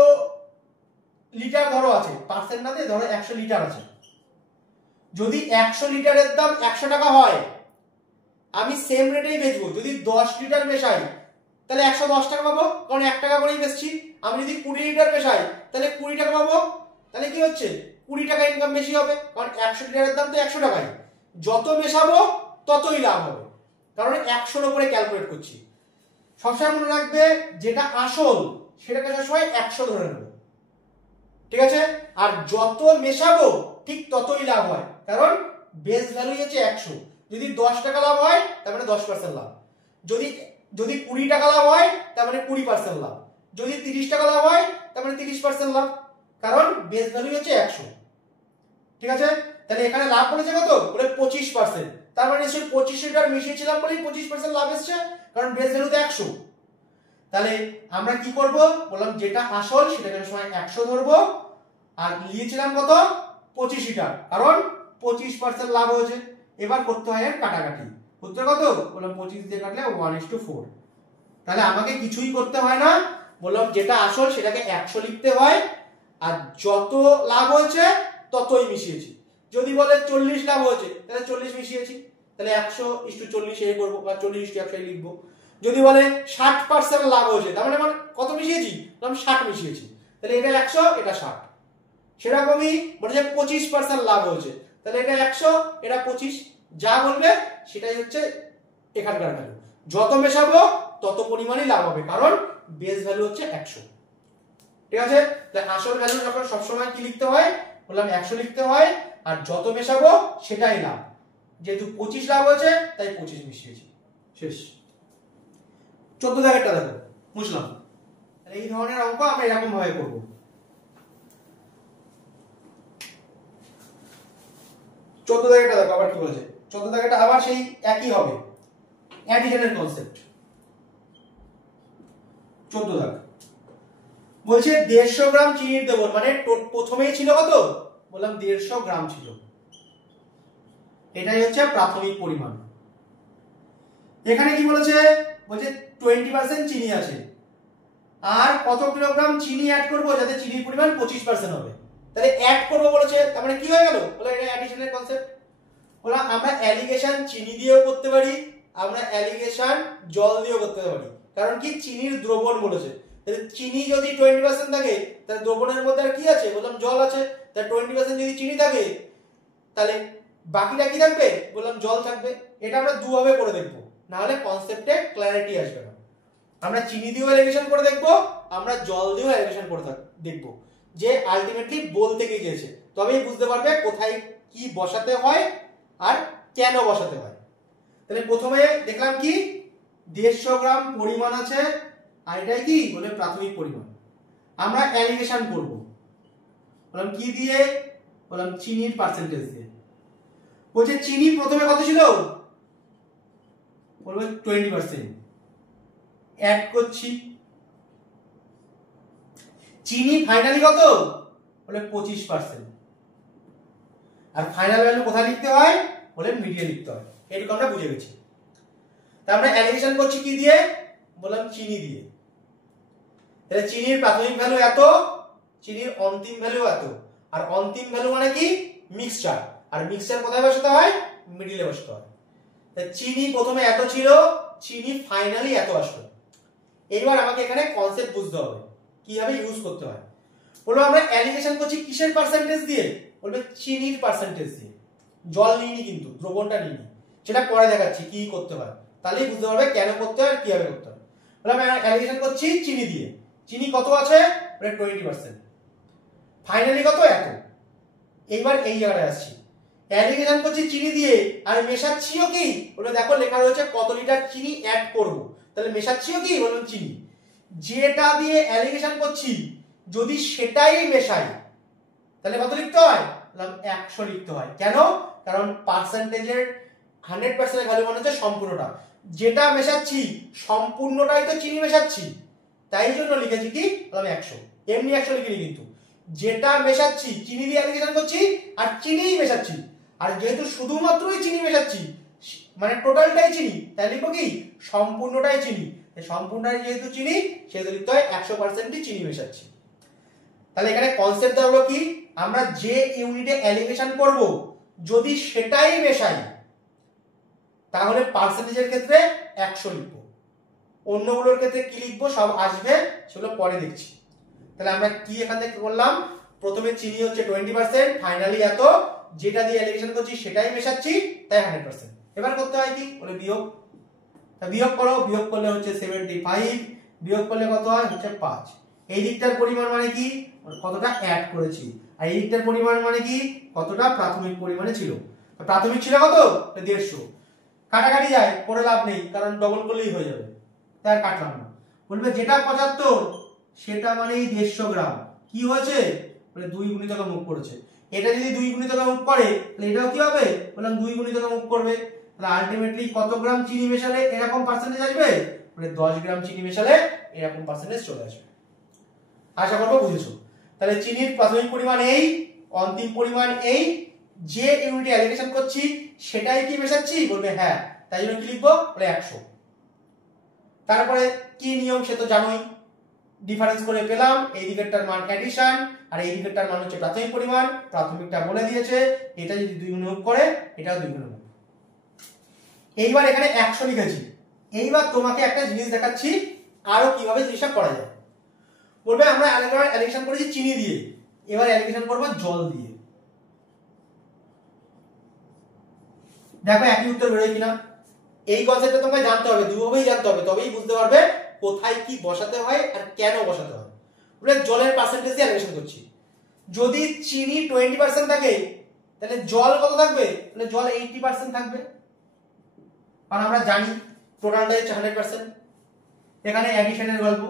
লিটার ধরো আছে, পার্সেন্ট না দিয়ে ধরো 100 লিটার আছে, যদি 100 লিটারের দাম 100 টাকা হয়, আমি সেম রেটেই বেচবো। যদি 10 লিটার মেশাই, তাহলে 110 টাকা পাবো, কারণ 1 টাকা করেই বেচছি। আমি যদি 20 লিটার মেশাই, তাহলে 20 টাকা পাবো। তাহলে কি হচ্ছে, 20 টাকা ইনকাম বেশি হবে, কারণ 100 লিটারের দাম তো 100 টাকাই। যত মেশাবো ততই লাভ হবে, কারণ 100-র উপরে ক্যালকুলেট করছি। সবসময় মনে রাখবে যেটা আসল সেটাকে সবসময় 100 ধরে নেবো, ঠিক আছে। আর যত মেশাবো ঠিক ততই লাভ হয়, কারণ বেস ভ্যালু হচ্ছে 100। যদি 10 টাকা লাভ হয় তার মানে 10% লাভ, যদি 20 টাকা লাভ হয় তার মানে 20% লাভ, যদি 30 টাকা লাভ হয় তার মানে 30% লাভ, কারণ বেস ভ্যালু হচ্ছে 100, ঠিক আছে। তাহলে এখানে লাভ বলেছে কত, বলে 25%, তার মানে নিশ্চয়ই 25 লিটার মিশিয়েছিলাম বলেই 25% লাভ এসছে, কারণ বেস ভ্যালু তো 100। তাহলে আমরা কি করব, বললাম যেটা আসল সেটাকে সময় 100 ধরবো, আর নিয়েছিলাম কত, 25 লিটার, কারণ 25% লাভ হয়েছে। এবার করতে হয় কাটাকাটি। উত্তর কত, বললাম 25 দিয়ে কাটলে 1:4। তাহলে আমাকে কিছুই করতে হয় না, বললাম যেটা আসল সেটাকে 100 লিখতে হয়, আর যত লাভ হয়েছে ততই মিশিয়েছি। যদি বলে 40 লাভ হয়েছে, তাহলে 40 মিশিয়েছি, তাহলে 100:40 এই করবো, বা 40:100 লিখবো। যদি বলে 60% লাভ হয়েছে, তার মানে কত মিশিয়েছি, বললাম 60 মিশিয়েছি, তাহলে এটা 100 এটা 60। সেরকমই বলে যে 25% লাভ হয়েছে, তাহলে এটা 100 এটা 25, যা বলবে সেটাই হচ্ছে এখানকার ভ্যালু। যত মেশাবো তত পরিমাণই লাভ হবে, কারণ বেস ভ্যালু হচ্ছে 100, ঠিক আছে। তাহলে আসল ভ্যালু যখন সবসময় কি লিখতে হয়, বললাম 100 লিখতে হয়, আর যত মেশাবো সেটাই লাভ। যেহেতু 25 লাভ হয়েছে তাই 25 মিশিয়েছি, শেষ। 14 দাগেরটা দেখো, বুঝলাম। এই ধরনের অঙ্ক আমরা এরকম ভাবে করবো। 14 দাগেটা দেখো আবার কি বলেছে। 14 দাগেটা আবার সেই একই হবে, অ্যাডিশনের কনসেপ্ট। 14 দাগ বলছে 150 গ্রাম চিনির দ্রবণ, মানে প্রথমেই ছিল কত, বললাম 150 গ্রাম ছিল, এটাই হচ্ছে প্রাথমিক পরিমাণ। এখানে কি বলেছে, বলছে 20% চিনি আছে, আর কত কিলোগ্রাম চিনি অ্যাড করব যাতে চিনির পরিমাণ 25% হবে, তাহলে অ্যাড করব বলেছে, তার মানে কি হয়ে গেল, বলে এটা অ্যাডিশনের কনসেপ্ট। বলা আমরা অ্যালিগেশন চিনি দিয়েও করতে পারি, আমরা অ্যালিগেশন জল দিয়েও করতে পারি, কারণ কি চিনির দ্রবণ বলেছে, তাহলে চিনি যদি 20% থাকে তাহলে দ্রবণের মধ্যে আর কি আছে, বললাম জল আছে, তাহলে 20% যদি চিনি থাকে তাহলে বাকিটা কি থাকবে, বললাম জল থাকবে। এটা আমরা দুভাবে করে দেখব, না হলে কনসেপ্টে ক্ল্যারিটি আসবে না। আমরা চিনি দিয়েও অ্যালিগেশন করে দেখব, আমরা জল দিয়েও অ্যালিগেশন করে দেখব, যে আলটিমেটলি বলতে কি চেয়েছে, তবেই বুঝতে পারবে কোথায় কি বসাতে হয় আর কেন বসাতে হয়। তাহলে প্রথমে দেখলাম কি 150 গ্রাম পরিমাণ আছে, আর এটাই কি বলে প্রাথমিক পরিমাণ। আমরা অ্যালিগেশন করব, বললাম কি দিয়ে, বললাম চিনির পার্সেন্টেজ দিয়ে। বলছে চিনি প্রথমে কত ছিল, বলবো 20%, অ্যাড করছি। চিনি ফাইনালি কত, বলে 25%, আর ফাইনাল ভ্যালু কোথায় লিখতে হয়, বলে মিডিয়ে লিখতে হয়। এটুকু আমরা বুঝে গেছি। তা আমরা অ্যালিগেশন করছি কি দিয়ে, বললাম চিনি দিয়ে। তাহলে চিনির প্রাথমিক ভ্যালু এত, চিনির অন্তিম ভ্যালু এত, আর অন্তিম ভ্যালু মানে কি মিক্সচার, আর মিক্সচার কোথায় বসাতে হয়, মিডিলে বসাতে হয়। তাহলে চিনি প্রথমে এত ছিল, চিনি ফাইনালি এত আসলো। এইবার আমাকে এখানে কনসেপ্ট বুঝতে হবে, কিভাবে ইউজ করতে হয়। বলবো আমরা অ্যালিগেশন করছি কিসের পার্সেন্টেজ দিয়ে, বলবে চিনির পার্সেন্টেজ দিয়ে, জল নিইনি কিন্তু, দ্রবণটা নিইনি, সেটা পরে দেখাচ্ছি কি করতে হয়, তাহলেই বুঝতে পারবে কেন করতে হয় আর কিভাবে করতে হয়। বলে আমি অ্যালিগেশন করছি চিনি দিয়ে, চিনি কত আছে, 20%, ফাইনালি কত এত। এইবার এই জায়গায় আসছি, অ্যালিগেশন করছি চিনি দিয়ে, আর মেশাচ্ছিও কি, বলে দেখো লেখা রয়েছে কত লিটার চিনি অ্যাড করব, তাহলে মেশাচ্ছিও কি, বললাম চিনি। যেটা দিয়ে অ্যালিগেশন করছি যদি সেটাই মেশাই তাহলে কত লিখতে হয়, বললাম 100 লিখতে হয়। কেন, কারণ পার্সেন্টেজের 100% এর ভ্যালু মানে হচ্ছে সম্পূর্ণটা, যেটা মেশাচ্ছি সম্পূর্ণটাই তো চিনি মেশাচ্ছি, তাই জন্য লিখেছি কি, বললাম 100, এমনি 100 লিখিনি কিন্তু, যেটা মেশাচ্ছি চিনি দিয়ে অ্যালিগেশন করছি আর চিনিই মেশাচ্ছি, আর যেহেতু শুধুমাত্রই চিনি মেশাচ্ছি মানে টোটালটাই চিনি, তাই লিখবো কি সম্পূর্ণটাই চিনি, সম্পূর্ণটাই যেহেতু চিনি সেহেতু লিখতে হয় 100%ই চিনি মেশাচ্ছি। তাহলে এখানে কনসেপ্ট হলো কি, আমরা যে ইউনিটে অ্যালিগেশন করব যদি সেটাই মেশাই তাহলে পার্সেন্টেজের ক্ষেত্রে 100 লিখবো, অন্যগুলোর ক্ষেত্রে কি লিখবো সব আসবে, সেগুলো পরে দেখছি। তাহলে আমরা কি এখান থেকে বললাম, প্রথমে চিনি হচ্ছে 20%, ফাইনালি এত, যেটা দিয়ে অ্যালিগেশন করছি সেটাই মেশাচ্ছি, তাই 100%। এবার করতে হয় কি, বলে বিয়োগ। তা বিয়োগ করো, বিয়োগ করলে হচ্ছে 75, বিয়োগ করলে কত হয়, হচ্ছে 5। এই দিকটার পরিমাণ মানে কি, কতটা অ্যাড করেছি, আর এই দিকটার পরিমাণ মানে কি, কতটা প্রাথমিক পরিমাণে ছিল। প্রাথমিক ছিল কত, 150, কাটাকাটি যায়, করে লাভ নেই, কারণ ডবল করলেই হয়ে যাবে, তাই আর কাটলাম না। বলবে যেটা 75 সেটা মানে 150 গ্রাম, কি হয়েছে, বলে 2 গুণিতকে মুখ করেছে। এটা যদি 2 গুণিতকে মুখ করে তাহলে এটাও কি হবে, বললাম 2 গুণিতকে মুখ করবে, তাহলে আলটিমেটলি কত গ্রাম চিনি মেশালে এরকম পার্সেন্টেজ আসবে, বলে 10 গ্রাম চিনি মেশালে এরকম পার্সেন্টেজ চলে আসবে। আশা করবো বুঝেছো। তাহলে চিনির প্রাথমিক পরিমাণ এই, অন্তিম পরিমাণ এই, যে ইউনিটে অ্যালিগেশন করছি সেটাই কি মেশাচ্ছি, বলবে হ্যাঁ, তাই জন্য কি লিখবো, বলে 100। তারপরে কি নিয়ম সে তো জানোই, ডিফারেন্স করে পেলাম, এই দিকেরটার মান অ্যাডিশন আর এই দিকেরটার মান হচ্ছে প্রাথমিক পরিমাণ, প্রাথমিকটা বলে দিয়েছে, এটা যদি 2 গুণ করে এটাও 2 গুণ। এইবার এখানে 100 লিখেছি, এইবার তোমাকে একটা জিনিস দেখাচ্ছি আরো কিভাবে জিনিসটা করা যায়। বলবে আমরা অ্যালিগেশন করেছি চিনি দিয়ে, এবার অ্যালিগেশন করব জল দিয়ে। দেখো একই উত্তর বেরোয় কিনা। এই কনসেপ্টটা তোমাকে জানতে হবে, দুভাবেই জানতে হবে, তবেই বুঝতে পারবে কোথায় কি বসাতে হয় আর কেন বসাতে হয়। বলে জলের পার্সেন্টেজ দিয়ে অ্যালিগেশন করছি, যদি চিনি 20% থাকে তাহলে জল কত থাকবে, তাহলে জল 80% থাকবে, কারণ আমরা জানি টোটালটা হচ্ছে 100%। এখানে অ্যাডিশনের গল্প,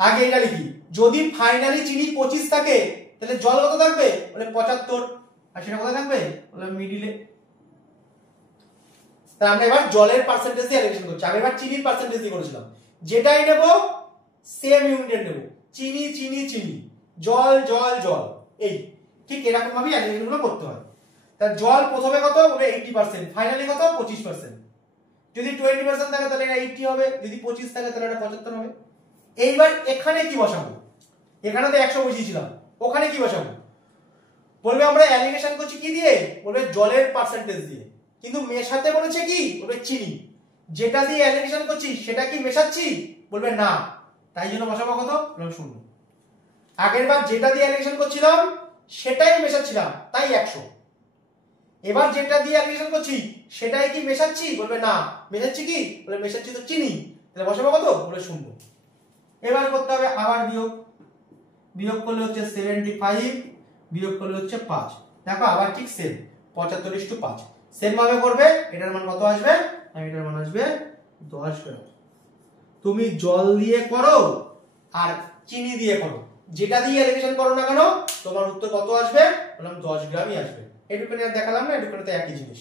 আগে এটা লিখি, যদি ফাইনালি চিনি 25 থাকে তাহলে জল কত থাকবে বলে 75, আর সেটা কোথায় থাকবে বলে মিডিলে। তাহলে আমরা এবার জলের পার্সেন্টেজ দিয়ে অ্যালিগেশন করছি, আমি এবার চিনির পার্সেন্টেজ দিয়ে করেছিলাম। যেটাই নেব সেম ইউনিট নেব, চিনি চিনি চিনি, জল জল জল, এই ঠিক এরকম ভাবে অ্যালিগেশনগুলো করতে হয়। তাহলে জল প্রথমে কত বলে 80%, ফাইনালি কত 25%। যদি 20% থাকে তাহলে এটা 80 হবে, যদি 25 থাকে তাহলে এটা 75 হবে। এইবার এখানে কি বসাবো, এখানে তো 100 বসিয়েছিলাম, ওখানে কি বসাবো বলবে আমরা অ্যালিগেশন করছি কি দিয়ে বলবে জলের পার্সেন্টেজ দিয়ে, কিন্তু মেশাতে বলেছে কি বলবে চিনি, যেটা দিয়ে অ্যালিগেশন করছি সেটা কি মেশাচ্ছি বলবে না, তাই জন্য বসাবো কত বললাম 0। আগের বার যেটা দিয়ে অ্যালিগেশন করছিলাম সেটাই মেশাচ্ছিলাম তাই 100, এবার যেটা দিয়ে অ্যালিগেশন করছি সেটাই কি মেশাচ্ছি বলবে না, মেশাচ্ছি কি বলে মেশাচ্ছি তো চিনি, তাহলে বসাবো কত বলে 0। এবার করতে হবে আবার বিয়োগ, বিয়োগ করলে হচ্ছে 75, বিয়োগ করলে হচ্ছে 5, দেখো আবার ঠিক সেম 75:5 সেম ভাবে করবে। এটার মান কত আসবে, এটার মান আসবে 10 গ্রাম। তুমি জল দিয়ে করো আর চিনি দিয়ে করো, যেটা দিয়ে অ্যালিগেশন করো না কেন তোমার উত্তর কত আসবে বললাম 10 গ্রামই আসবে। এটুকুনি আর দেখালাম না, এটুকুনি তো একই জিনিস,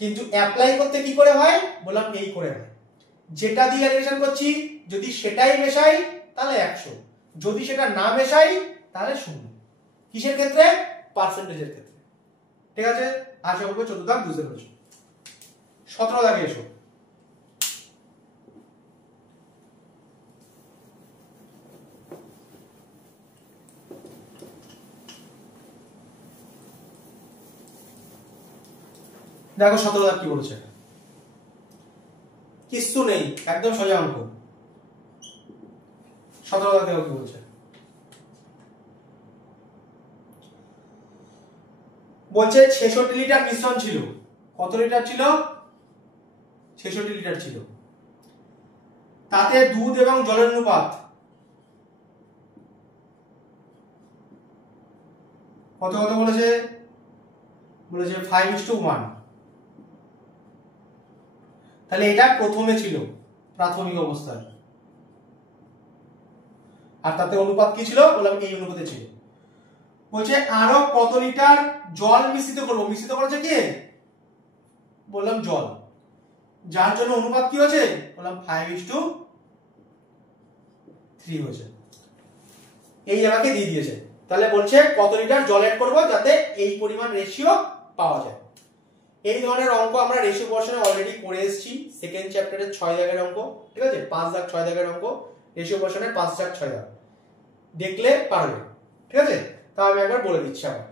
কিন্তু অ্যাপ্লাই করতে কি করে হয় বললাম এই করে হয়। যেটা দিয়ে অ্যালিগেশন করছি যদি সেটাই মেশাই তাহলে 100, যদি সেটা না মেশাই তাহলে 0। কিসের ক্ষেত্রে পার্সেন্টেজের ক্ষেত্রে। ঠিক আছে, আশা করবো 14 দাগ বুঝতে পেরেছো। 17 দাগে এসো। দেখো 17 দাগ কি বলেছে, কিছু নেই একদম সোজা অঙ্ক। 17 দাগ দেখো কি বলছে, বলছে 66 লিটার মিশ্রণ ছিল। কত লিটার ছিল 66 লিটার ছিল, তাতে দুধ এবং জলের অনুপাত কত কত বলেছে বলেছে 5:1। তাহলে এটা প্রথমে ছিল প্রাথমিক অবস্থায়, আর তাতে অনুপাত কি ছিল বললাম এই অনুপাতে ছিল। বলছে আরো কত লিটার জল মিশ্রিত করব, মিশ্রিত করেছে কি বললাম জল, যার জন্য অনুপাত কি হয়েছে বললাম 5:3 হয়েছে। এই আমাকে দিয়ে দিয়েছে, তাহলে বলছে কত লিটার জল অ্যাড করব যাতে এই পরিমাণ রেশিও পাওয়া যায়। এই ধরনের অঙ্ক আমরা রেশিও পোরশনে অলরেডি করে এসেছি, সেকেন্ড চ্যাপ্টারের 6 দাগের অঙ্ক। ঠিক আছে, 5 দাগ 6 দাগের অঙ্ক, রেশিও পোরশনে 5 দাগ 6 দাগ দেখলে পারবে। ঠিক আছে, তা আমি একবার বলে দিচ্ছি আবার।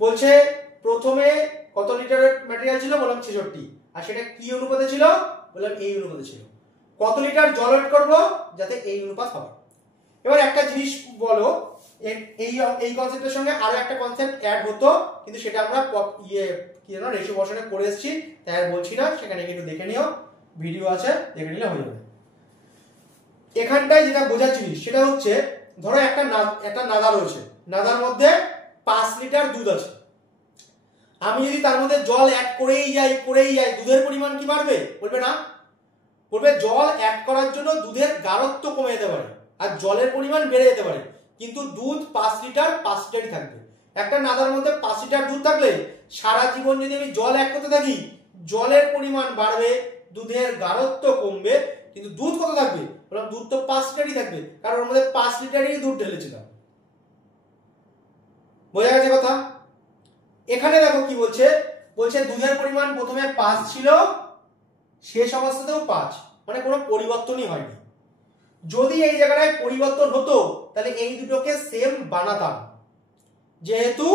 বলছে প্রথমে কত লিটারের ম্যাটেরিয়াল ছিল বললাম 66, আর সেটা কি অনুপাতে ছিল বললাম এই অনুপাতে ছিল। কত লিটার জল অ্যাড করব যাতে এই অনুপাত হয়। এবার একটা জিনিস বলো, এই কনসেপ্টের সঙ্গে আরো একটা কনসেপ্ট অ্যাড হতো, কিন্তু সেটা আমরা কি জানো রেশিও পোরশনে করে এসেছি, তাই আর বলছি না, সেখানে একটু দেখে নিও, ভিডিও আছে দেখে নিলে হয়ে যাবে। এখানটায় যেটা বোঝার জিনিস সেটা হচ্ছে ধরো একটা নাদা রয়েছে, নাদার মধ্যে 5 লিটার দুধ আছে, আমি যদি তার মধ্যে জল অ্যাড করেই যাই দুধের পরিমাণ কি বাড়বে বলবে না, বলবে জল অ্যাড করার জন্য দুধের গাঢ়ত্ব কমে যেতে পারে আর জলের পরিমাণ বেড়ে যেতে পারে, কিন্তু দুধ 5 লিটারই থাকবে। একটা নাদার মধ্যে 5 লিটার দুধ থাকলে সারা জীবন যদি আমি জল অ্যাড করতে থাকি জলের পরিমাণ বাড়বে, দুধের গাঢ়ত্ব কমবে, কিন্তু দুধ কত থাকবে বললাম দুধ তো 5 লিটারই থাকবে, কারণ ওর মধ্যে 5 লিটারই দুধ ঢেলেছিলাম। বোঝা গেছে কথা? এখানে দেখো কি বলছে, বলছে দুধের পরিমাণ প্রথমে 5 ছিল, শেষ অবস্থাতেও 5, মানে কোনো পরিবর্তনই হয়নি। যদি এই জায়গায় পরিবর্তন হতো তাহলে এই দুটোকে সেম বানাতাম, যেহেতু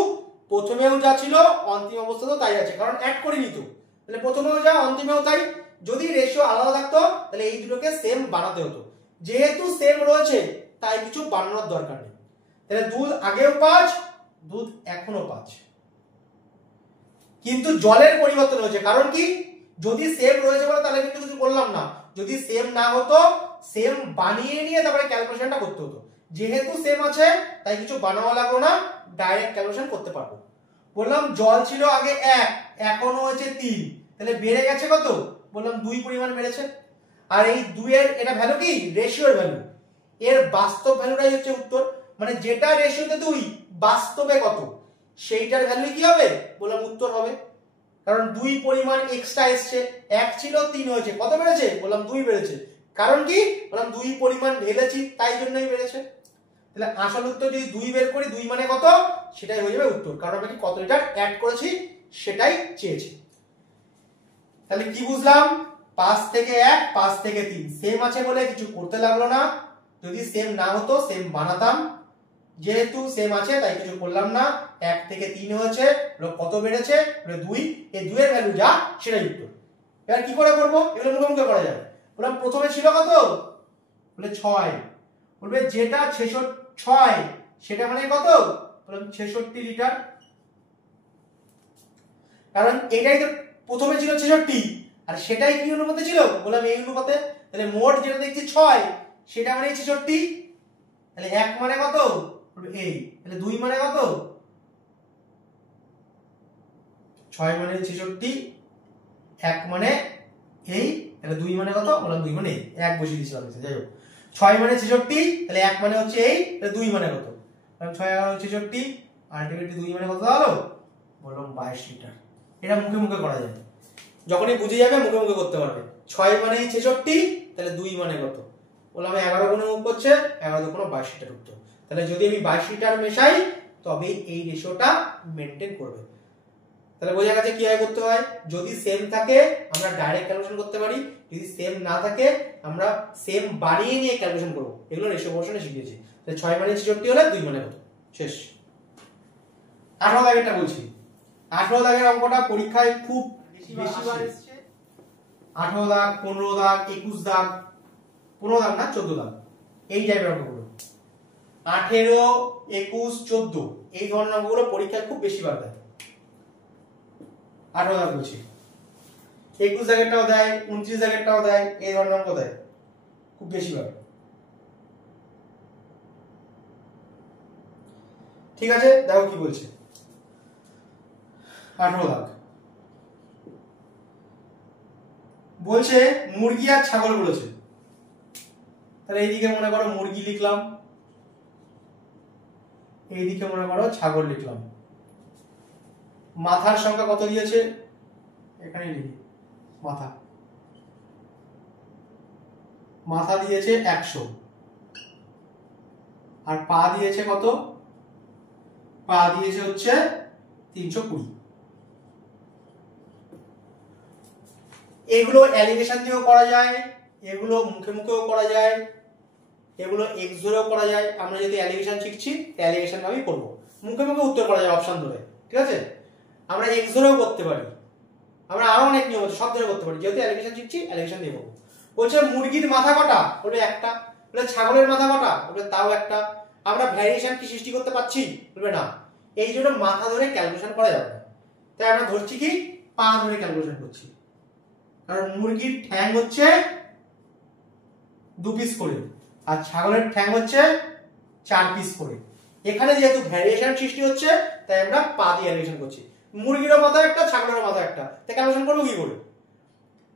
প্রথমেও যা ছিল অন্তিম অবস্থাতেও তাই আছে, কারণ অ্যাড করিনি তো, তাহলে প্রথমেও যা অন্তিমেও তাই। যদি রেশিও আলাদা থাকতো তাহলে এই দুটোকে সেম বানাতে হতো, যেহেতু সেম রয়েছে তাই কিছু বানানোর দরকার নেই। তাহলে দুধ আগেও 5, দুধ এখনো 5, কিন্তু জলের পরিবর্তন হয়েছে, কারণ কি যদি সেম রয়েছে বলে তাহলে কিন্তু কিছু করলাম না, যদি সেম না হতো সেম বানিয়ে নিয়ে তারপরে ক্যালকুলেশনটা করতে হতো, যেহেতু সেম আছে তাই কিছু বানানো লাগলো না, ডাইরেক্ট ক্যালকুলেশন করতে পারবো। বললাম জল ছিল আগে 1, এখনো হয়েছে 3, তাহলে বেড়ে গেছে কত বললাম 2 পরিমাণ বেড়েছে। আর এই 2 এর এটা ভ্যালু কি রেশিওর ভ্যালু, এর বাস্তব ভ্যালুটাই হচ্ছে উত্তর, মানে যেটা রেশিওতে 2 বাস্তবে কত সেইটার ভ্যালু কি হবে, বললাম উত্তর হবে। কারণ 2 পরিমাণ এক্সট্রা এসছে, 1 ছিল 3 হয়েছে, কত বেড়েছে, বললাম 2 বেড়েছে। কারণ কি, বললাম 2 পরিমাণ ঢেলেছি তাই জন্যই বেড়েছে। তাহলে আসল উত্তর যদি 2 বের করি, 2 মানে কত, সেটাই হয়ে যাবে উত্তর, কারণ আমরা কি কত লিটার অ্যাড করেছি সেটাই চেয়েছি। তাহলে কি বুঝলাম, 5 থেকে 1, 5 থেকে 3 সেম আছে বলে কিছু করতে লাগলো না, যদি সেম না হতো সেম বানাতাম, যেহেতু সেম আছে তাই কিছু করলাম না। 1 থেকে 3 হয়েছে, কত বেড়েছে, 2, এই 2 এর ভ্যালু যা সেটাই উত্তর। এবার কি করে করব, এগুলো মুখে করা যাবে। বললাম প্রথমে ছিল কত, বলে 6, বলবে যেটা 6 সেটা মানে কত, বললাম 66 লিটার। কারণ এটাই তো প্রথমে ছিল 66 আর সেটাই কি অনুপাতে ছিল, বললাম এই অনুপাতে। তাহলে মোট যেটা দেখছি 6 সেটা মানে 66, তাহলে 1 মানে কত, এই, তাহলে 2 মানে কত, 6 মানে 66, 1 মানে এই, তাহলে 2 মানে কত, বললাম 2 মানে 1 বসিয়ে দিয়েছিলাম, যাই হোক 6 মানে 66, তাহলে 1 মানে হচ্ছে এই, তাহলে 2 মানে কত, কারণ 6 আর 66 আলটিমেটলি 2 মানে কত হলো, বললাম 22 লিটার। এটা মুখে করা যায়, যখনই বুঝে যাবে মুখে করতে পারবে। 6 মানে 66, তাহলে 2 মানে কত, বললাম 11 গুণে মুখ করছে, 11 দুগুণ 22 লিটার উত্তর। তাহলে যদি আমি 22 লিটার মেশাই তবে এই রেশিওটা মেনটেন করবে। তাহলে বোঝা গেছে কিভাবে করতে হয়, যদি সেম থাকে আমরা ডাইরেক্ট ক্যালকুলেশন করতে পারি, যদি সেম না থাকে আমরা সেম বাড়িয়ে নিয়ে ক্যালকুলেশন করব, এগুলো রেশিও পোরশনে শিখিয়েছি। তাহলে 6 মানে 66 হলে 2 মানে কত, শেষ। 18 দাগেরটা বলছি, 18 দাগের অঙ্কটা পরীক্ষায় খুব বেশিবার এসেছে। 18 দাগ, 15 দাগ, 21 দাগ, 15 দাগ না 14 দাগ, এই টাইপের অঙ্কগুলো 18, 21, 14 এই ধরনের অঙ্কগুলো পরীক্ষায় খুব বেশিবার দেয়। 18 দাগ বলছি, 21 দাগেরটাও দেয়, 29 দাগেরটাও দেয়, এই ধরনের অঙ্ক দেয় খুব বেশিবার। ঠিক আছে, দেখো কি বলছে। 18 দাগ বলছে মুরগি আর ছাগল বলেছে, তাহলে এইদিকে মনে করো মুরগি লিখলাম, এইদিকে মনে করো ছাগল লিখলাম। মাথার সংখ্যা কত দিয়েছে, এখানে লিখি মাথা দিয়েছে 100, আর পা দিয়েছে কত, পা দিয়েছে হচ্ছে 320। এগুলো অ্যালিগেশন দিয়েও করা যায়, এগুলো মুখেও করা যায়, এগুলো এক্স ধরেও করা যায়। আমরা যদি অ্যালিগেশন শিখছি অ্যালিগেশন ভাবেই করব, মুখে উত্তর করা যায় অপশন ধরে, ঠিক আছে। আমরা এক্স ধরেও করতে পারি, আমরা আরো অনেক নিয়ম আছে সব ধরে করতে পারি, যেহেতু অ্যালিগেশন শিখছি অ্যালিগেশন দিয়ে করব। বলছে মুরগির মাথা কটা, বলবে একটা, বলে ছাগলের মাথা কটা, বলবে তাও একটা। আমরা ভ্যারিয়েশন কি সৃষ্টি করতে পারছি, বলবে না, এই জন্য মাথা ধরে ক্যালকুলেশন করা যাবে না, তাই আমরা ধরছি কি পা ধরে ক্যালকুলেশন করছি। কারণ মুরগির ঠ্যাং হচ্ছে 2 পিস করে আর ছাগলের ঠ্যাং হচ্ছে 4 পিস করে। এখানে যেহেতু ভ্যারিয়েশন সৃষ্টি হচ্ছে তাই আমরা পা দিয়ে ভ্যারিয়েশন করছি। মুরগিরও মাথা একটা, ছাগলের মাথা একটা, তাই ক্যালকুলেশন করবো কি করে,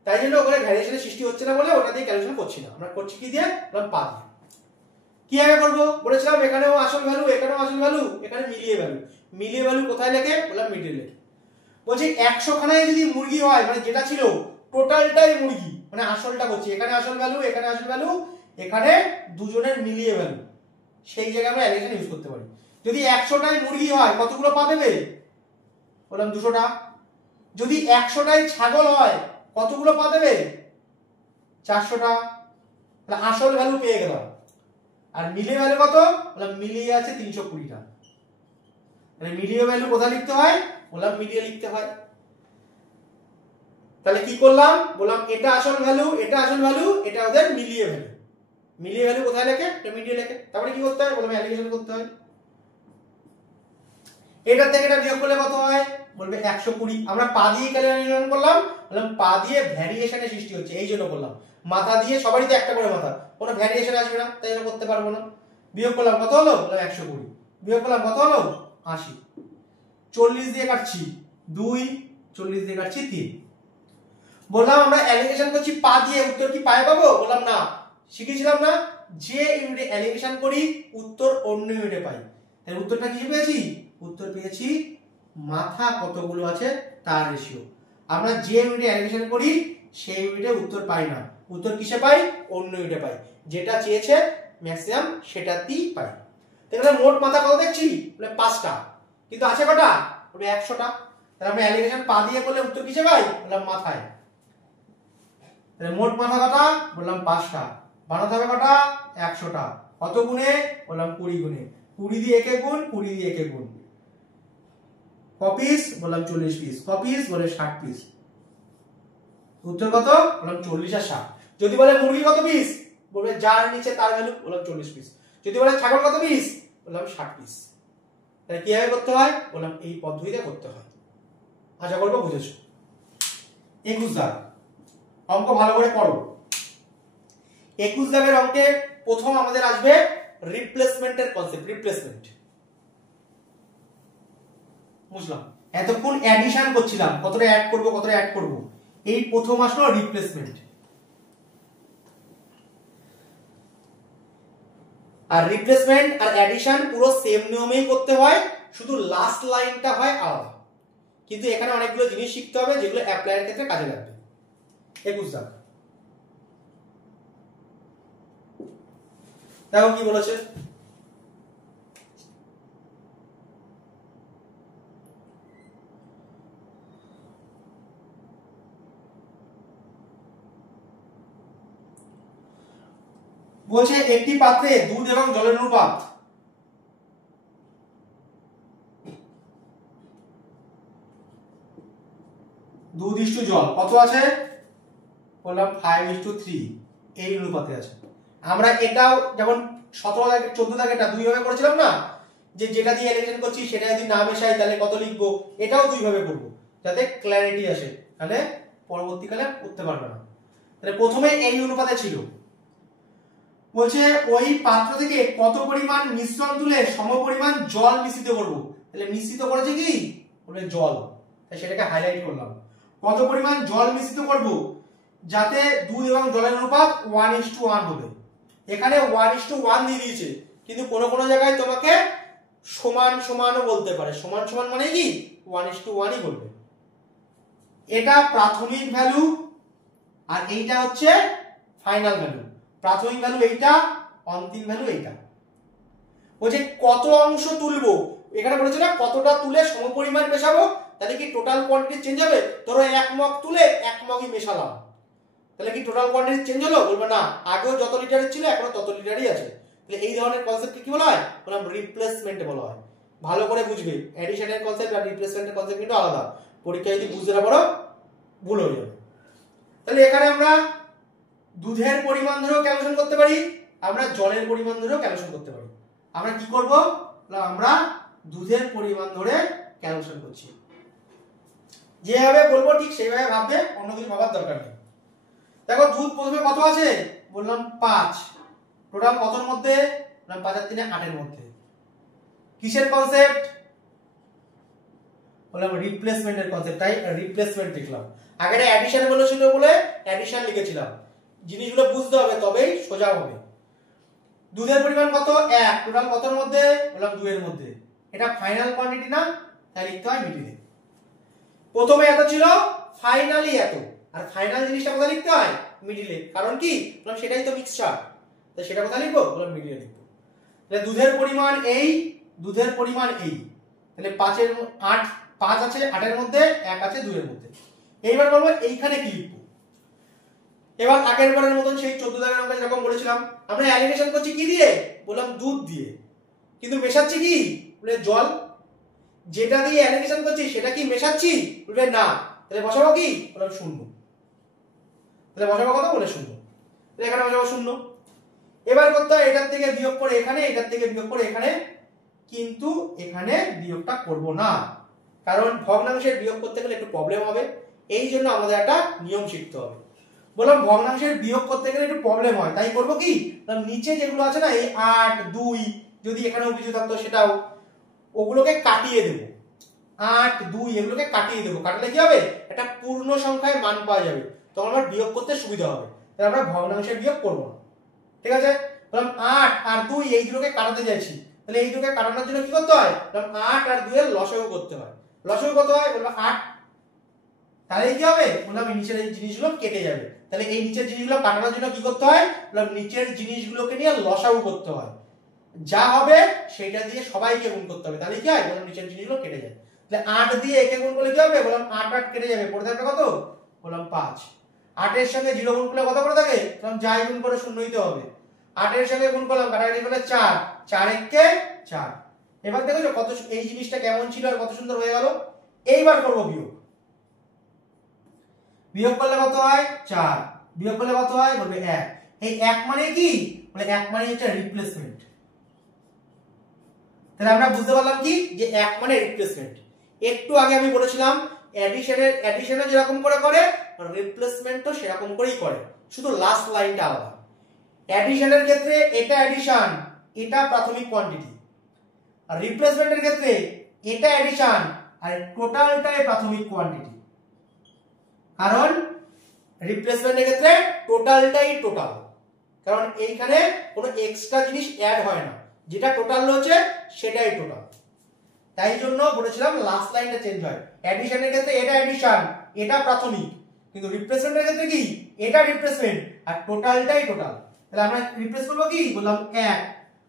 তাই জন্য ওখানে ভ্যারিয়েশনের সৃষ্টি হচ্ছে না বলে ওটা দিয়ে ক্যালকুলেশন করছি না, আমরা করছি কি দিয়ে, বললাম পা দিয়ে। কিভাবে করবো বলেছিলাম, এখানেও আসল ভ্যালু, এখানেও আসল ভ্যালু, এখানে মিলিয়ে ভ্যালু। মিলিয়ে ভ্যালু কোথায় লেখে, বললাম মিডিল লেখে। বলছি 100 খানায় যদি মুরগি হয়, মানে যেটা ছিল টোটালটাই মুরগি, মানে আসলটা বলছি, এখানে আসল ভ্যালু, এখানে আসল ভ্যালু, এখানে দুজনের মিলিয়ে ভ্যালু, সেই জায়গায় আমরা অ্যালিগেশন ইউজ করতে পারি। যদি 100টাই মুরগি হয় কতগুলো পা দেবে, বললাম 200টা। যদি 100টাই ছাগল হয় কতগুলো পা দেবে, 400টা। তাহলে আসল ভ্যালু পেয়ে গেলাম। আর মিলিয়ে ভ্যালু কত, বললাম মিলিয়ে আছে 320টা। তাহলে মিলিয়ে ভ্যালু কোথায় লিখতে হয়, বললাম মিলিয়ে লিখতে হয়। তাহলে কি করলাম, বললাম এটা আসল ভ্যালু, এটা আসল ভ্যালু, এটা ওদের মিলিয়ে ভ্যালু। মিলিয়ে ভ্যালু কোথায় লেখে, এটা মিলিয়ে লেখে। তারপরে কি করতে হয়, বললাম অ্যালিগেশন করতে হয়। এটা থেকে এটা বিয়োগ করলে কত হয়, বলবে 120। আমরা পা দিয়ে ক্যালকুলেশন করলাম, বললাম পা দিয়ে ভ্যারিয়েশনের সৃষ্টি হচ্ছে এই জন্য করলাম। মাথা দিয়ে সবারই তো একটা করে মাথা, কোনো ভ্যারিয়েশন আসবে না, তাই জন্য করতে পারবো না। বিয়োগ করলাম কত হলো, বললাম 120। বিয়োগ করলাম কত হলো, 80। 40 দিয়ে কাটছি 2, 40 দিয়ে কাটছি 3। বললাম আমরা অ্যালিগেশন করছি পা দিয়ে, উত্তর কি পায়ে পাবো, বললাম না, শিখেছিলাম না যে ইউনিটে অ্যালিগেশন করি উত্তর অন্য ইউনিটে পাই। তাহলে উত্তরটা কি পেয়েছি? উত্তর পেয়েছি মাথা কতগুলো আছে তার রেশিও। আমরা যে ইউনিটে অ্যালিগেশন করি সেই ইউনিটে উত্তর পাই না, উত্তর কিসে পাই? অন্য ইউনিটে পাই। যেটা চেয়েছে ম্যাক্সিমাম সেটাতেই পাই। তাহলে মোট মাথা কত দেখছি? বলে 5টা, কিন্তু আছে কটা? বলে 100টা। তাহলে আমরা অ্যালিগেশন পা দিয়ে করলে উত্তর কিসে পাই? বললাম মাথায়। তাহলে মোট মাথা কটা? বললাম 5টা। বানাতে হবে কটা? 100টা। কত গুণে? বললাম 20 গুণে। 20 দিয়ে একে গুণ, 20 দিয়ে একে গুণ। কপিস? বললাম 40 পিস। কপিস? বলে 60 পিস। উত্তর কত? বললাম 40 আর 60। যদি বলে মুরগি কত পিস? বলবে যার নিচে তার ভ্যালু, বললাম 40 পিস। যদি বলে ছাগল কত পিস? বললাম 60 পিস। তাহলে কিভাবে করতে হয়? বললাম এই পদ্ধতিতে করতে হয়। আশা করবো বুঝেছো। 21 দাগ অঙ্ক ভালো করে পড়ো। 21 দাগের অঙ্কে প্রথম আমাদের আসবে রিপ্লেসমেন্টের কনসেপ্ট। রিপ্লেসমেন্ট বুঝলাম, এতক্ষণ অ্যাডিশন করছিলাম, কতটা অ্যাড করব কতটা অ্যাড করব, এই প্রথম আসলো রিপ্লেসমেন্ট। আর রিপ্লেসমেন্ট আর অ্যাডিশন পুরো সেম নিয়মেই করতে হয়, শুধু লাস্ট লাইনটা হয় আলাদা। কিন্তু এখানে অনেকগুলো জিনিস শিখতে হবে যেগুলো অ্যাপ্লাইয়ের ক্ষেত্রে কাজে লাগবে। 21 দাগ দেখো কি বলেছে। বলছে একটি পাত্রে দুধ এবং জলের অনুপাত দুধ ইস্টু জল কত আছে? বললাম 5:3 এই অনুপাতে আছে। আমরা এটাও যেমন 17 দাগে 14 দাগে এটা দুই ভাবে করেছিলাম না, যে যেটা দিয়ে অ্যালিগেশন করছি সেটা যদি না মেশাই তাহলে কত লিখবো, এটাও দুই ভাবে করব যাতে ক্ল্যারিটি আসে, তাহলে পরবর্তীকালে করতে পারবে না। তাহলে প্রথমে এই অনুপাতে ছিল। বলছে ওই পাত্র থেকে কত পরিমাণ মিশ্রণ তুলে সমপরিমাণ জল মিশ্রিত করব। তাহলে মিশ্রিত করেছে কি? বলে জল, তাই সেটাকে হাইলাইট করলাম। কত পরিমাণ জল মিশ্রিত করব যাতে দুধ এবং জলের অনুপাত 1:1 হবে। এখানে 1:1 দিয়ে দিয়েছে, কিন্তু কোনো কোনো জায়গায় তোমাকে সমান সমানও বলতে পারে। সমান সমান মানে কি? 1:1ই বলবে। এটা প্রাথমিক ভ্যালু আর এইটা হচ্ছে ফাইনাল ভ্যালু। প্রাথমিক ভ্যালু এইটা, অন্তিম ভ্যালু এইটা। বলছে কত অংশ তুলবো, এখানে বলেছে না কতটা তুলে সমপরিমাণ মেশাবো, তাহলে কি টোটাল কোয়ান্টিটি চেঞ্জ হবে? ধরো 1 মগ তুলে 1 মগই মেশালাম, তাহলে কি টোটাল কোয়ান্টিটি চেঞ্জ হলো? বলবো না, আগেও যত লিটারের ছিল এখনো তত লিটারই আছে। তাহলে এই ধরনের কনসেপ্টকে কি বলা হয়? বললাম রিপ্লেসমেন্ট বলা হয়। ভালো করে বুঝবে, অ্যাডিশনের কনসেপ্ট আর রিপ্লেসমেন্টের কনসেপ্ট কিন্তু আলাদা। পরীক্ষায় যদি বুঝতে না পারো ভুল হয়ে যাবে। তাহলে এখানে আমরা দুধের পরিমাণ ধরেও ক্যালকুলেশন করতে পারি, আমরা জলের পরিমাণ ধরেও ক্যালকুলেশন করতে পারি। আমরা কি করব? আমরা দুধের পরিমাণ ধরে ক্যালকুলেশন করছি। যেভাবে বলবো ঠিক সেইভাবে ভাববে, অন্য কিছু ভাবার দরকার নেই। দেখো দুধ প্রথমে কত আছে? বললাম 5। টোটাল কতর মধ্যে? বললাম 5 আর 3 8 এর মধ্যে। কিসের কনসেপ্ট? বললাম রিপ্লেসমেন্টের কনসেপ্ট, তাই রিপ্লেসমেন্ট লিখলাম। আগেটা অ্যাডিশন বলেছিল বলে অ্যাডিশন লিখেছিলাম। জিনিসগুলো বুঝতে হবে তবেই সোজা হবে। দুধের পরিমাণ কত? 1। টোটাল কতর মধ্যে? বললাম 2 এর মধ্যে। এটা ফাইনাল কোয়ান্টিটি না, তাই লিখতে হয় মিডিলে। প্রথমে এত ছিল, ফাইনালি এত। আর ফাইনাল জিনিসটা কোথায় লিখতে হয়? মিডিলে। কারণ কি? বললাম সেটাই তো মিক্সচার, তাই সেটা কোথায় লিখবো? বললাম মিডিলে লিখবো। তাহলে দুধের পরিমাণ এই, দুধের পরিমাণ এই। তাহলে 5 এর 8, 5 আছে 8 এর মধ্যে, 1 আছে 2 এর মধ্যে। এইবার বলবো এইখানে কি লিখবো। এবার আগের বারের মতন সেই 14 দাগের অঙ্কে যেরকম বলেছিলাম, আমরা অ্যালিগেশন করছি কি দিয়ে? বললাম দুধ দিয়ে, কিন্তু মেশাচ্ছি কি? বলে জল। যেটা দিয়ে অ্যালিগেশন করছি সেটা কি মেশাচ্ছি? বলবে না, তাহলে বসাবো কি? বললাম 0। তাহলে বসাবো কত? বলে 0। তাহলে এখানে বসাবো 0। এবার করতে হয় এটার থেকে বিয়োগ করে এখানে, এটার থেকে বিয়োগ করে এখানে, কিন্তু এখানে বিয়োগটা করব না, কারণ ভগ্নাংশের বিয়োগ করতে গেলে একটু প্রবলেম হবে। এই জন্য আমাদের একটা নিয়ম শিখতে হবে। বললাম ভগ্নাংশের বিয়োগ করতে গেলে একটু প্রবলেম হয়, তাই করব কি? নিচে যেগুলো আছে না, এই 8 2, যদি এখানেও কিছু থাকতো সেটাও, ওগুলোকে কাটিয়ে দেব। 8 2 এগুলোকে কাটিয়ে দেবো। কাটলে কি হবে? একটা পূর্ণ সংখ্যায় মান পাওয়া যাবে, তখন আমার বিয়োগ করতে সুবিধা হবে। তাহলে আমরা ভগ্নাংশের বিয়োগ করব না। ঠিক আছে? বললাম 8 আর 2 এই দুটোকে কাটাতে চাইছি, তাহলে এই দুটোকে কাটানোর জন্য কি করতে হয়, বললাম 8 আর 2 এর লসাগু করতে হয়। লসাগু কত হয়, বললাম 8, তাহলে কি হবে, বললাম এই নিচের এই জিনিসগুলো কেটে যাবে। তাহলে এই নিচের জিনিসগুলো কাটানোর জন্য কি করতে হয়, বললাম নিচের জিনিসগুলোকে নিয়ে লসাগু করতে হয়, যা হবে সেটা দিয়ে সবাইকে গুণ করতে হবে, তাহলে কি হয়, বললাম নিচের জিনিসগুলো কেটে যায়। তাহলে 8 দিয়ে একে গুণ করলে কি হবে, বললাম 8 8 কেটে যাবে, পড়ে থাকবে কত, বললাম 5। 8 এর সঙ্গে 0 গুণ করলে কত পড়ে থাকে, বললাম যাই গুণ করে শূন্যই তো হবে। 8 এর সঙ্গে গুণ করলাম, কাটাকাটি করলে 4, 4 একে 4। এবার দেখো কত এই জিনিসটা কেমন ছিল আর কত সুন্দর হয়ে গেল। এইবার করব বিয়োগ। বিয়োগ করলে কত হয়, 4, বিয়োগ করলে কত হয়, বলবে 1। এই 1 মানে কি, বলে 1 মানে হচ্ছে রিপ্লেসমেন্ট। তাহলে আমরা বুঝতে পারলাম কি, যে 1 মানে রিপ্লেসমেন্ট। একটু আগে আমি বলেছিলাম অ্যাডিশনে যেরকম করে করে রিপ্লেসমেন্টও সেরকম করেই করে, শুধু লাস্ট লাইনটা আলাদা। অ্যাডিশনের ক্ষেত্রে এটা অ্যাডিশন, এটা প্রাথমিক কোয়ান্টিটি, আর রিপ্লেসমেন্টের ক্ষেত্রে এটা অ্যাডিশন আর টোটালটাই প্রাথমিক কোয়ান্টিটি। কারণ রিপ্লেসমেন্টের ক্ষেত্রে টোটালটাই টোটাল, কারণ এইখানে কোনো এক্সট্রা জিনিস অ্যাড হয় না, যেটা টোটাল রয়েছে সেটাই টোটাল। তাই জন্য বলেছিলাম লাস্ট লাইনটা চেঞ্জ হয়। অ্যাডিশনের ক্ষেত্রে এটা অ্যাডিশন, এটা প্রাথমিক, কিন্তু রিপ্লেসমেন্টের ক্ষেত্রে কি, এটা রিপ্লেসমেন্ট আর টোটালটাই টোটাল। তাহলে আমরা রিপ্লেস করব কি, বললাম 1,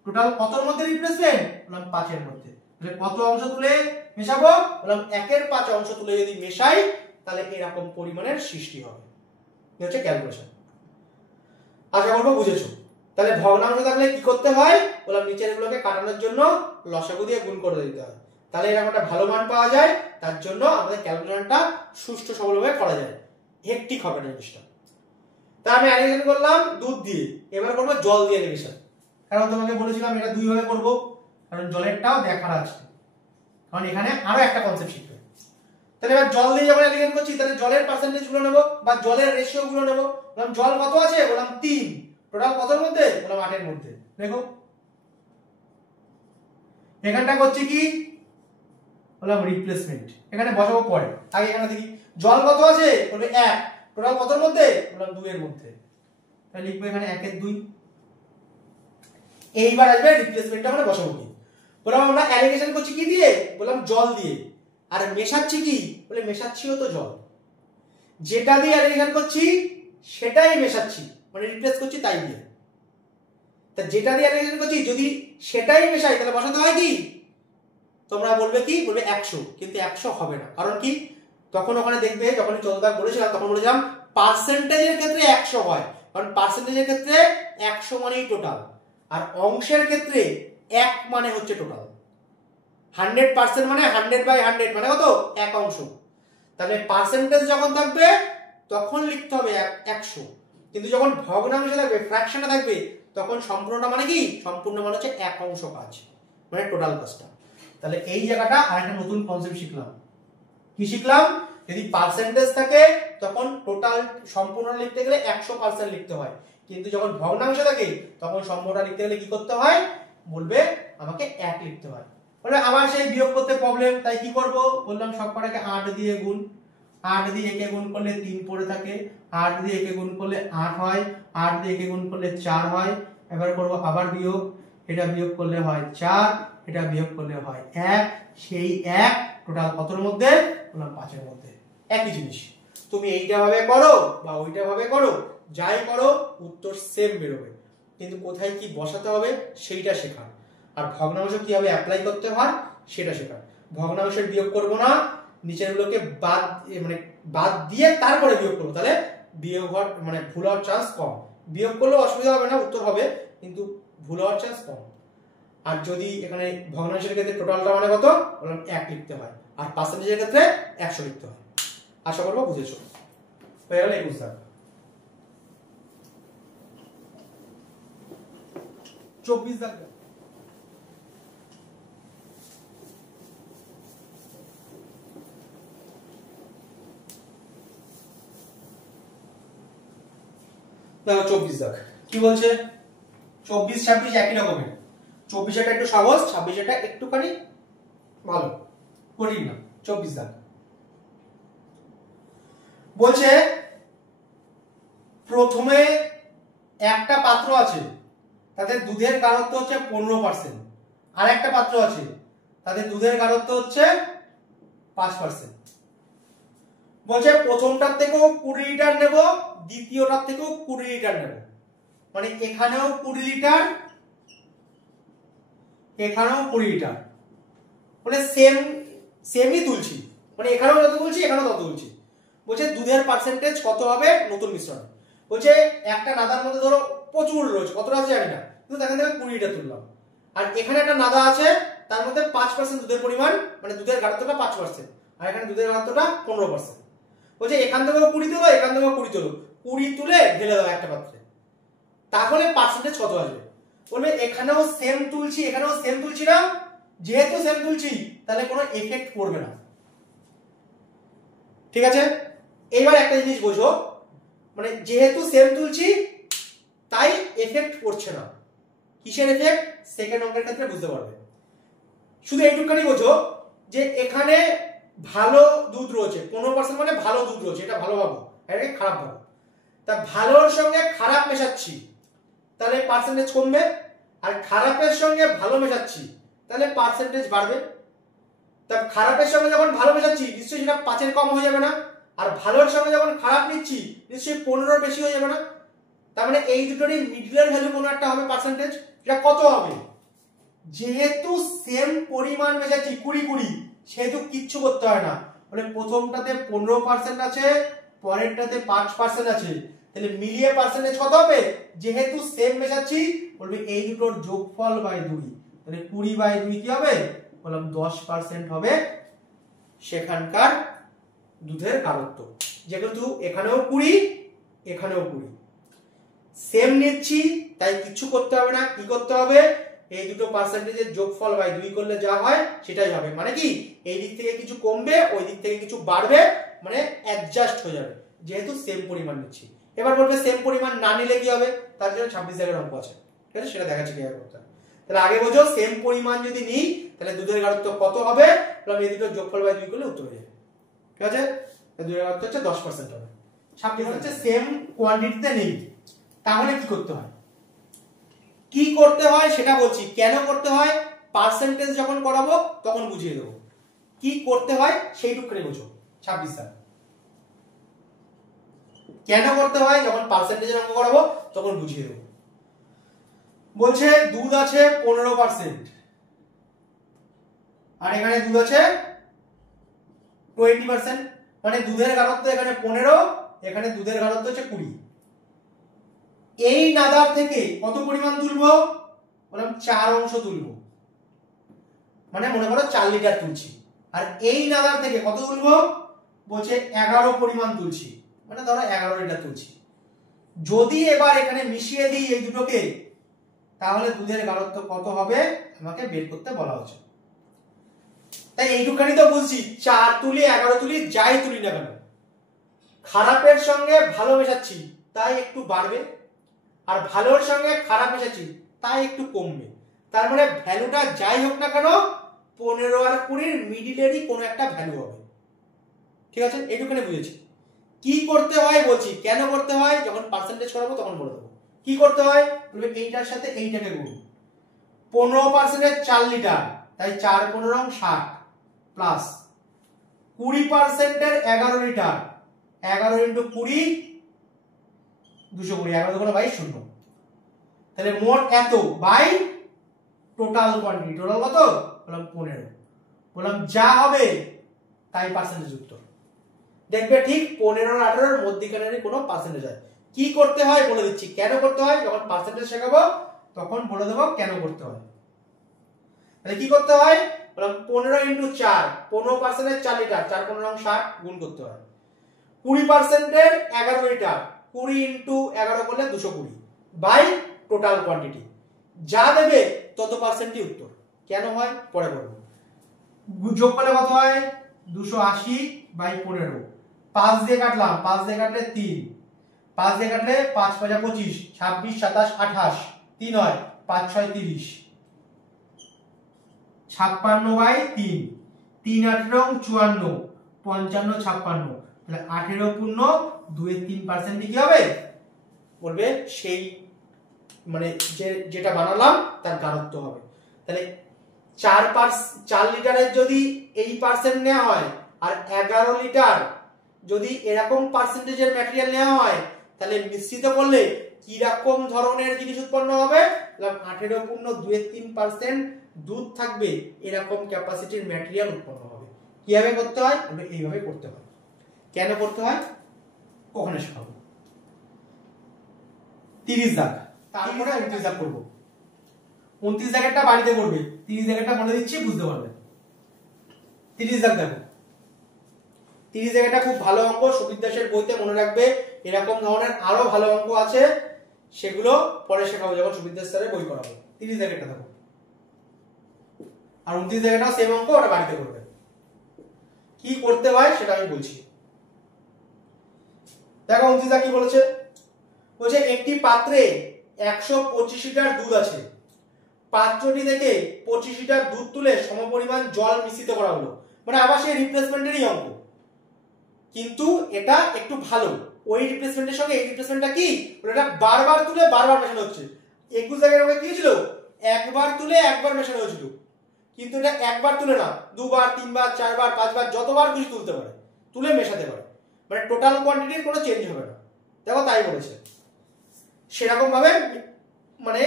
টোটাল কতর মধ্যে রিপ্লেসমেন্ট, বললাম 5 এর মধ্যে। তাহলে কত অংশ তুলে মেশাবো, বললাম 1 এর 5 অংশ তুলে যদি মেশাই তাহলে এরকম পরিমাণের সৃষ্টি হবে। এই হচ্ছে ক্যালকুলেশন। আশা করবো বুঝেছো। তাহলে ভগ্নাংশ থাকলে কি করতে হয়, বললাম নিচের গুলোকে কাটানোর জন্য লসাগু দিয়ে গুণ করে দিতে হয়, তাহলে এরকম একটা ভালো মান পাওয়া যায়। তার জন্য আমাদের ক্যালকুলেশনটা সুষ্ঠু সবলভাবে করা যায়, হেক্টিক হবে না জিনিসটা। তা আমি অ্যাডিশন করলাম দুধ দিয়ে, এবার করবো জল দিয়ে অ্যাডিশন। কারণ তোমাকে বলেছিলাম এটা দুই ভাবে করবো, কারণ জলেরটাও দেখার আছে, কারণ এখানে আরো একটা কনসেপ্ট শিখবে। তাহলে এবার জল দিয়ে যখন অ্যাডিশন করছি, তাহলে জলের পার্সেন্টেজ গুলো নেব বা জলের রেশিও গুলো নেব। বললাম জল কত আছে, বললাম 3, টোটাল কতর মধ্যে, বললাম 8 এর মধ্যে। দেখো এখানটা করছি কি, বললাম রিপ্লেসমেন্ট, এখানে বসাবো পরে, আগে এখানে দেখি জল কত আছে, বলবে 1, টোটাল কতর মধ্যে, বললাম 2 এর মধ্যে। তাহলে লিখবো এখানে 1 এর 2। এইবার আসবে রিপ্লেসমেন্টটা মানে বসাবো কি, বললাম আমরা অ্যালিগেশন করছি কি দিয়ে, বললাম জল দিয়ে, আর মেশাচ্ছি কি, বলে মেশাচ্ছিও তো জল, যেটা দিয়ে অ্যালিগেশন করছি সেটাই মেশাচ্ছি, মানে রিপ্লেস করছি তাই দিয়ে। তা যেটা দিয়ে অ্যালিগেশন করছি যদি সেটাই মেশাই তাহলে বসাতে হয় কি, তোমরা বলবে কি, বলবে 100, কিন্তু 100 হবে না। কারণ কি, তখন ওখানে দেখবে যখন 14 বলেছিলাম তখন বলেছিলাম পার্সেন্টেজের ক্ষেত্রে 100 হয়, কারণ পার্সেন্টেজের ক্ষেত্রে 100 মানেই টোটাল, আর অংশের ক্ষেত্রে 1 মানে হচ্ছে টোটাল। 100% মানে 100/100 মানে কত, 1 অংশ। তাহলে পার্সেন্টেজ যখন থাকবে তখন লিখতে হবে 100, কিন্তু যখন ভগ্নাংশে থাকবে, ফ্র্যাকশনে থাকবে, তখন সম্পূর্ণটা মানে কি, সম্পূর্ণ মানে হচ্ছে 1 অংশ কাজ, মানে টোটাল কাজটা। তাহলে এই জায়গাটা আরেকটা নতুন কনসেপ্ট শিখলাম। কি শিখলাম, যদি পার্সেন্টেজ থাকে তখন টোটাল সম্পূর্ণ লিখতে গেলে 100% লিখতে হয়, কিন্তু যখন ভগ্নাংশ থাকে তখন সম্পূর্ণ লিখতে গেলে কি করতে হয়, বলবে আমাকে 1 লিখতে হয়। বলে আবার সেই বিয়োগ করতে প্রবলেম, তাই কি করব, বললাম সবকটাকে 8 দিয়ে গুণ, 8 দিয়ে একে গুণ করলে 3 পড়ে থাকে, 8 দিয়ে একে গুণ করলে 8 হয়, 8 দিয়ে একে গুণ করলে 4 হয়। এবার করব আবার বিয়োগ, এটা বিয়োগ করলে হয় 4, এটা বিয়োগ করলে হয় 1, সেই 1 টোটাল কতর মধ্যে, বললাম 5 এর মধ্যে। একই জিনিস তুমি এইটা ভাবে করো বা ওইটা ভাবে করো, যাই করো উত্তর সেম বেরোবে, কিন্তু কোথায় কি বসাতে হবে সেইটা শেখার, আর ভগ্নাংশ কিভাবে অ্যাপ্লাই করতে হয় সেটা শেখার। ভগ্নাংশের বিয়োগ করব না, নিচের গুলোকে বাদ দিয়ে তারপরে বিয়োগ করবো, তাহলে বিয়োগ হওয়ার মানে ভুল হওয়ার চান্স কম। বিয়োগ করলেও অসুবিধা হবে না, উত্তর হবে, কিন্তু ভুল হওয়ার চান্স কম। আর যদি এখানে ভগ্নাংশের ক্ষেত্রে টোটালটা মানে কত, বললাম 1 লিখতে হয়, আর পার্সেন্টেজের ক্ষেত্রে 100 লিখতে হয়। আশা করবো বুঝেছো। হয়ে গেল 21 দাগ। 24 দাগ। দেখো 24 দাগ কি বলছে, 24-26 একই রকমের, 24 একটু সহজ, 26 একটুখানি ভালো, কঠিন না। 24 দাগ বলছে প্রথমে একটা পাত্র আছে, তাদের দুধের গাঢ়ত্ব হচ্ছে 15%। আর একটা পাত্র আছে, তাদের দুধের গাঢ়ত্ব হচ্ছে 5%। বলছে প্রথমটার থেকেও 20 লিটার নেব, দ্বিতীয়টার থেকেও 20 লিটার নেব, মানে এখানেও 20 লিটার, এখানেও 20 লিটার, মানে সেমই তুলছি, মানে এখানেও যত তুলছি এখানেও তত তুলছি। বলছে দুধের পার্সেন্টেজ কত হবে নতুন মিশ্রণ। বলছে একটা নাদার মধ্যে ধরো প্রচুর রয়েছে, কতটা আছে জানি না, কিন্তু এখান থেকে 20 লিটার তুললাম। আর এখানে একটা নাদা আছে, তার মধ্যে 5% দুধের পরিমাণ, মানে দুধের গাঢ়ত্বটা 5%, আর এখানে দুধের গাঢ়ত্বটা 15%। বলছে এখান থেকেও 20 তোলো, এখান থেকেও 20 তোলো, 20 তুলে ঢেলে দাও একটা পাত্রে, তাহলে পার্সেন্টেজ কত আসবে। বলবে এখানেও সেম তুলছি, এখানেও সেম তুলছি না, যেহেতু সেম তুলছি তাহলে কোনো এফেক্ট পড়বে না। ঠিক আছে, এইবার একটা জিনিস বোঝো, মানে যেহেতু সেম তুলছি তাই এফেক্ট পড়ছে না। কিসের এফেক্ট? সেকেন্ড অঙ্কের ক্ষেত্রে বুঝতে পারবে। শুধু এইটুকুনি বোঝো যে এখানে ভালো দুধ রয়েছে, 15% মানে ভালো দুধ রয়েছে, এটা ভালো ভাবো, এটাকে খারাপ ভাবো। তা ভালোর সঙ্গে খারাপ মেশাচ্ছি তাহলে পার্সেন্টেজ কমবে, আর খারাপের সঙ্গে ভালো মেশাচ্ছি তাহলে পার্সেন্টেজ বাড়বে। তা খারাপের সঙ্গে যখন ভালো মেশাচ্ছি নিশ্চয়ই সেটা 5-এর কম হয়ে যাবে না, আর ভালোর সঙ্গে যখন খারাপ নিচ্ছি নিশ্চয়ই 15-এর বেশি হয়ে যাবে না। তার মানে এই দুটোরই মিডলের ভ্যালু কোনো একটা হবে পার্সেন্টেজ। এটা কত হবে? যেহেতু সেম পরিমাণ মেশাচ্ছি 20-20, সেহেতু কিচ্ছু করতে হয় না। মানে প্রথমটাতে 15% আছে, পরেরটাতে 5% আছে, তাহলে মিলিয়ে পার্সেন্টেজ কত হবে? যেহেতু সেম মেশাচ্ছি, বলবে এই দুটোর যোগফল বাই 2, তাহলে 20/2 কি হবে? বললাম 10% হবে সেখানকার দুধের গাঢ়ত্ব। যেহেতু এখানেও 20, এখানেও 20, সেম নিচ্ছি তাই কিছু করতে হবে না। কি করতে হবে? এই দুটো পার্সেন্টেজের যোগফল বাই 2 করলে যা হয় সেটাই হবে। মানে কি, এই দিক থেকে কিছু কমবে, ওই দিক থেকে কিছু বাড়বে, মানে অ্যাডজাস্ট হয়ে যাবে যেহেতু সেম পরিমাণ নিচ্ছি। এবার বলবে সেম পরিমাণ না নিলে কি হবে, তার জন্য 26 জায়গার অঙ্ক আছে, ঠিক আছে, সেটা দেখাচ্ছি কিভাবে করতে হবে। তাহলে আগে বোঝো সেম পরিমাণ যদি নিই তাহলে দুধের গাঢ়ত্ব কত হবে, তাহলে এই দুটো যোগফল বাই 2 করলে উত্তর হয়ে যাবে। ঠিক আছে, দুধের গাঢ়ত্ব হচ্ছে 10% হবে। 26 হচ্ছে সেম কোয়ান্টিটিতে নেই, তাহলে কি করতে হয়? কি করতে হয় সেটা বলছি, কেন করতে হয় পার্সেন্টেজ যখন করাবো তখন বুঝিয়ে দেবো। কি করতে হয় সেইটুকুনি বুঝো। 26 স্যার কেন করতে হয় যখন পার্সেন্টেজের অঙ্ক করাবো তখন বুঝিয়ে দেবো। বলছে দুধ আছে 15%, আর এখানে দুধ আছে 20%, মানে দুধের গাঢ়ত্ব এখানে 15, এখানে দুধের গাঢ়ত্ব হচ্ছে 20। এই নাদার থেকে কত পরিমাণ তুলবো? বললাম 4 অংশ তুলবো, মানে মনে করো 4 লিটার তুলছি। আর এই নাদার থেকে কত তুলবো? বলছে 11 পরিমাণ তুলছি, মানে ধরো 11 লিটার তুলছি। যদি এবার এখানে মিশিয়ে দিই এই দুটোকে, তাহলে দুধের গাঢ়ত্ব কত হবে আমাকে বের করতে বলা হচ্ছে। তাই এইটুখানি তো বুঝছি, 4 তুলি 11 তুলি যাই তুলি না কেন, খারাপের সঙ্গে ভালো মেশাচ্ছি তাই একটু বাড়বে, আর ভালোর সঙ্গে খারাপ মেশাচ্ছি তাই একটু কমবে। তার মানে ভ্যালুটা যাই হোক না কেন 15 আর 20 মিডিলেরই কোনো একটা ভ্যালু হবে। ঠিক আছে, এইটুখানে বুঝেছি। কি করতে হয় বলছি, কেন করতে হয় যখন পার্সেন্টেজ করাবো তখন বলে দেবো। কি করতে হয় বলবে এইটার সাথে এইটাকে গুণ, 15% 4 লিটার, তাই 4×15 = 60, প্লাস 20% 11 লিটার, 11 × 20 220, 11 × 22 0, তাহলে মোট এত বাই টোটাল কোয়ান্টিটি। টোটাল কত? বললাম 15। বললাম যা হবে তাই পার্সেন্টেজ উত্তর। দেখবে ঠিক 15 আর 18 এর মধ্যখানেরই কোনো পার্সেন্টেজ হয়। কি করতে হয় বলে দিচ্ছি, কেন করতে হয় যখন পার্সেন্টেজ শেখাবো তখন বলে দেবো কেন করতে হয়। তাহলে কি করতে হয়? বললাম 15 × 4, 15% 4 লিটার, 4×15 = 60 গুণ করতে হয়। 20% 11 লিটার, 20 × 11 করলে 220 বাই টোটাল কোয়ান্টিটি। যা দেবে তত পার্সেন্টই উত্তর। কেন হয় পরে বলবো। যোগ করলে কত হয়? 280/15। 5 দিয়ে কাটলাম, 5 দিয়ে কাটলে 3, 5 দিয়ে কাটলে 5 × 5 = 25, 26, 27, 28, 3 হয়, 5 × 6 = 30, 56/3, 3 × 8 = 54, 55, 56, তাহলে 18 পূর্ণ 2 এর 3% কি হবে? বলবে সেই মানে যেটা বানালাম তার গাঢ়ত্ব হবে। তাহলে 4 লিটারের যদি এই পার্সেন্ট নেওয়া হয় আর 11 লিটার যদি এরকম পার্সেন্টেজের ম্যাটেরিয়াল নেওয়া হয়, তাহলে মিশ্রিত করলে কি রকম ধরনের জিনিস উৎপন্ন হবে? 18.23% দুধ থাকবে, এরকম ক্যাপাসিটির ম্যাটেরিয়াল উৎপন্ন হবে। কিভাবে করতে হয়? এইভাবে করতে হয়। কেন করতে হয় ওখানে শেখাবো। 30 দাগ, তারপরে 29 দাগ করবো। 29 দাগেরটা বাড়িতে করবে, 30 দাগেরটা বলে দিচ্ছি, বুঝতে পারবে। 30 দাগ দেখো, 30 দাগেরটা খুব ভালো অঙ্ক, সুবিদ দাসের বইতে মনে রাখবে। এরকম ধরনের আরো ভালো অঙ্ক আছে, সেগুলো পরে শেখাবো যখন সুবিদ দাস স্যারের বই করাবো। 30 দাগেরটা দেখো, আর 29 দাগেরটাও সেম অঙ্ক, ওটা বাড়িতে করবে। কি করতে হয় সেটা আমি বলছি। দেখো 29 দাগ কি বলেছে? বলছে একটি পাত্রে 125 লিটার দুধ আছে, পাত্রটি থেকে 25 লিটার দুধ তুলে সমপরিমাণ জল মিশ্রিত করা হলো। মানে আবার সেই রিপ্লেসমেন্টেরই অঙ্ক, কিন্তু এটা একটু ভালো। ওই রিপ্লেসমেন্টের সঙ্গে এই রিপ্লেসমেন্টটা কি, এটা বারবার তুলে বারবার মেশানো হচ্ছে। 21 জায়গায় আমাকে কি ছিল, একবার তুলে একবার মেশানো হয়েছিল, কিন্তু এটা একবার তুলে না, দুবার, তিনবার, চারবার, পাঁচবার, যতবার খুশি তুলতে পারে, তুলে মেশাতে পারে। মানে টোটাল কোয়ান্টিটির কোনো চেঞ্জ হবে না। দেখো তাই বলেছে। সেরকম ভাবে মানে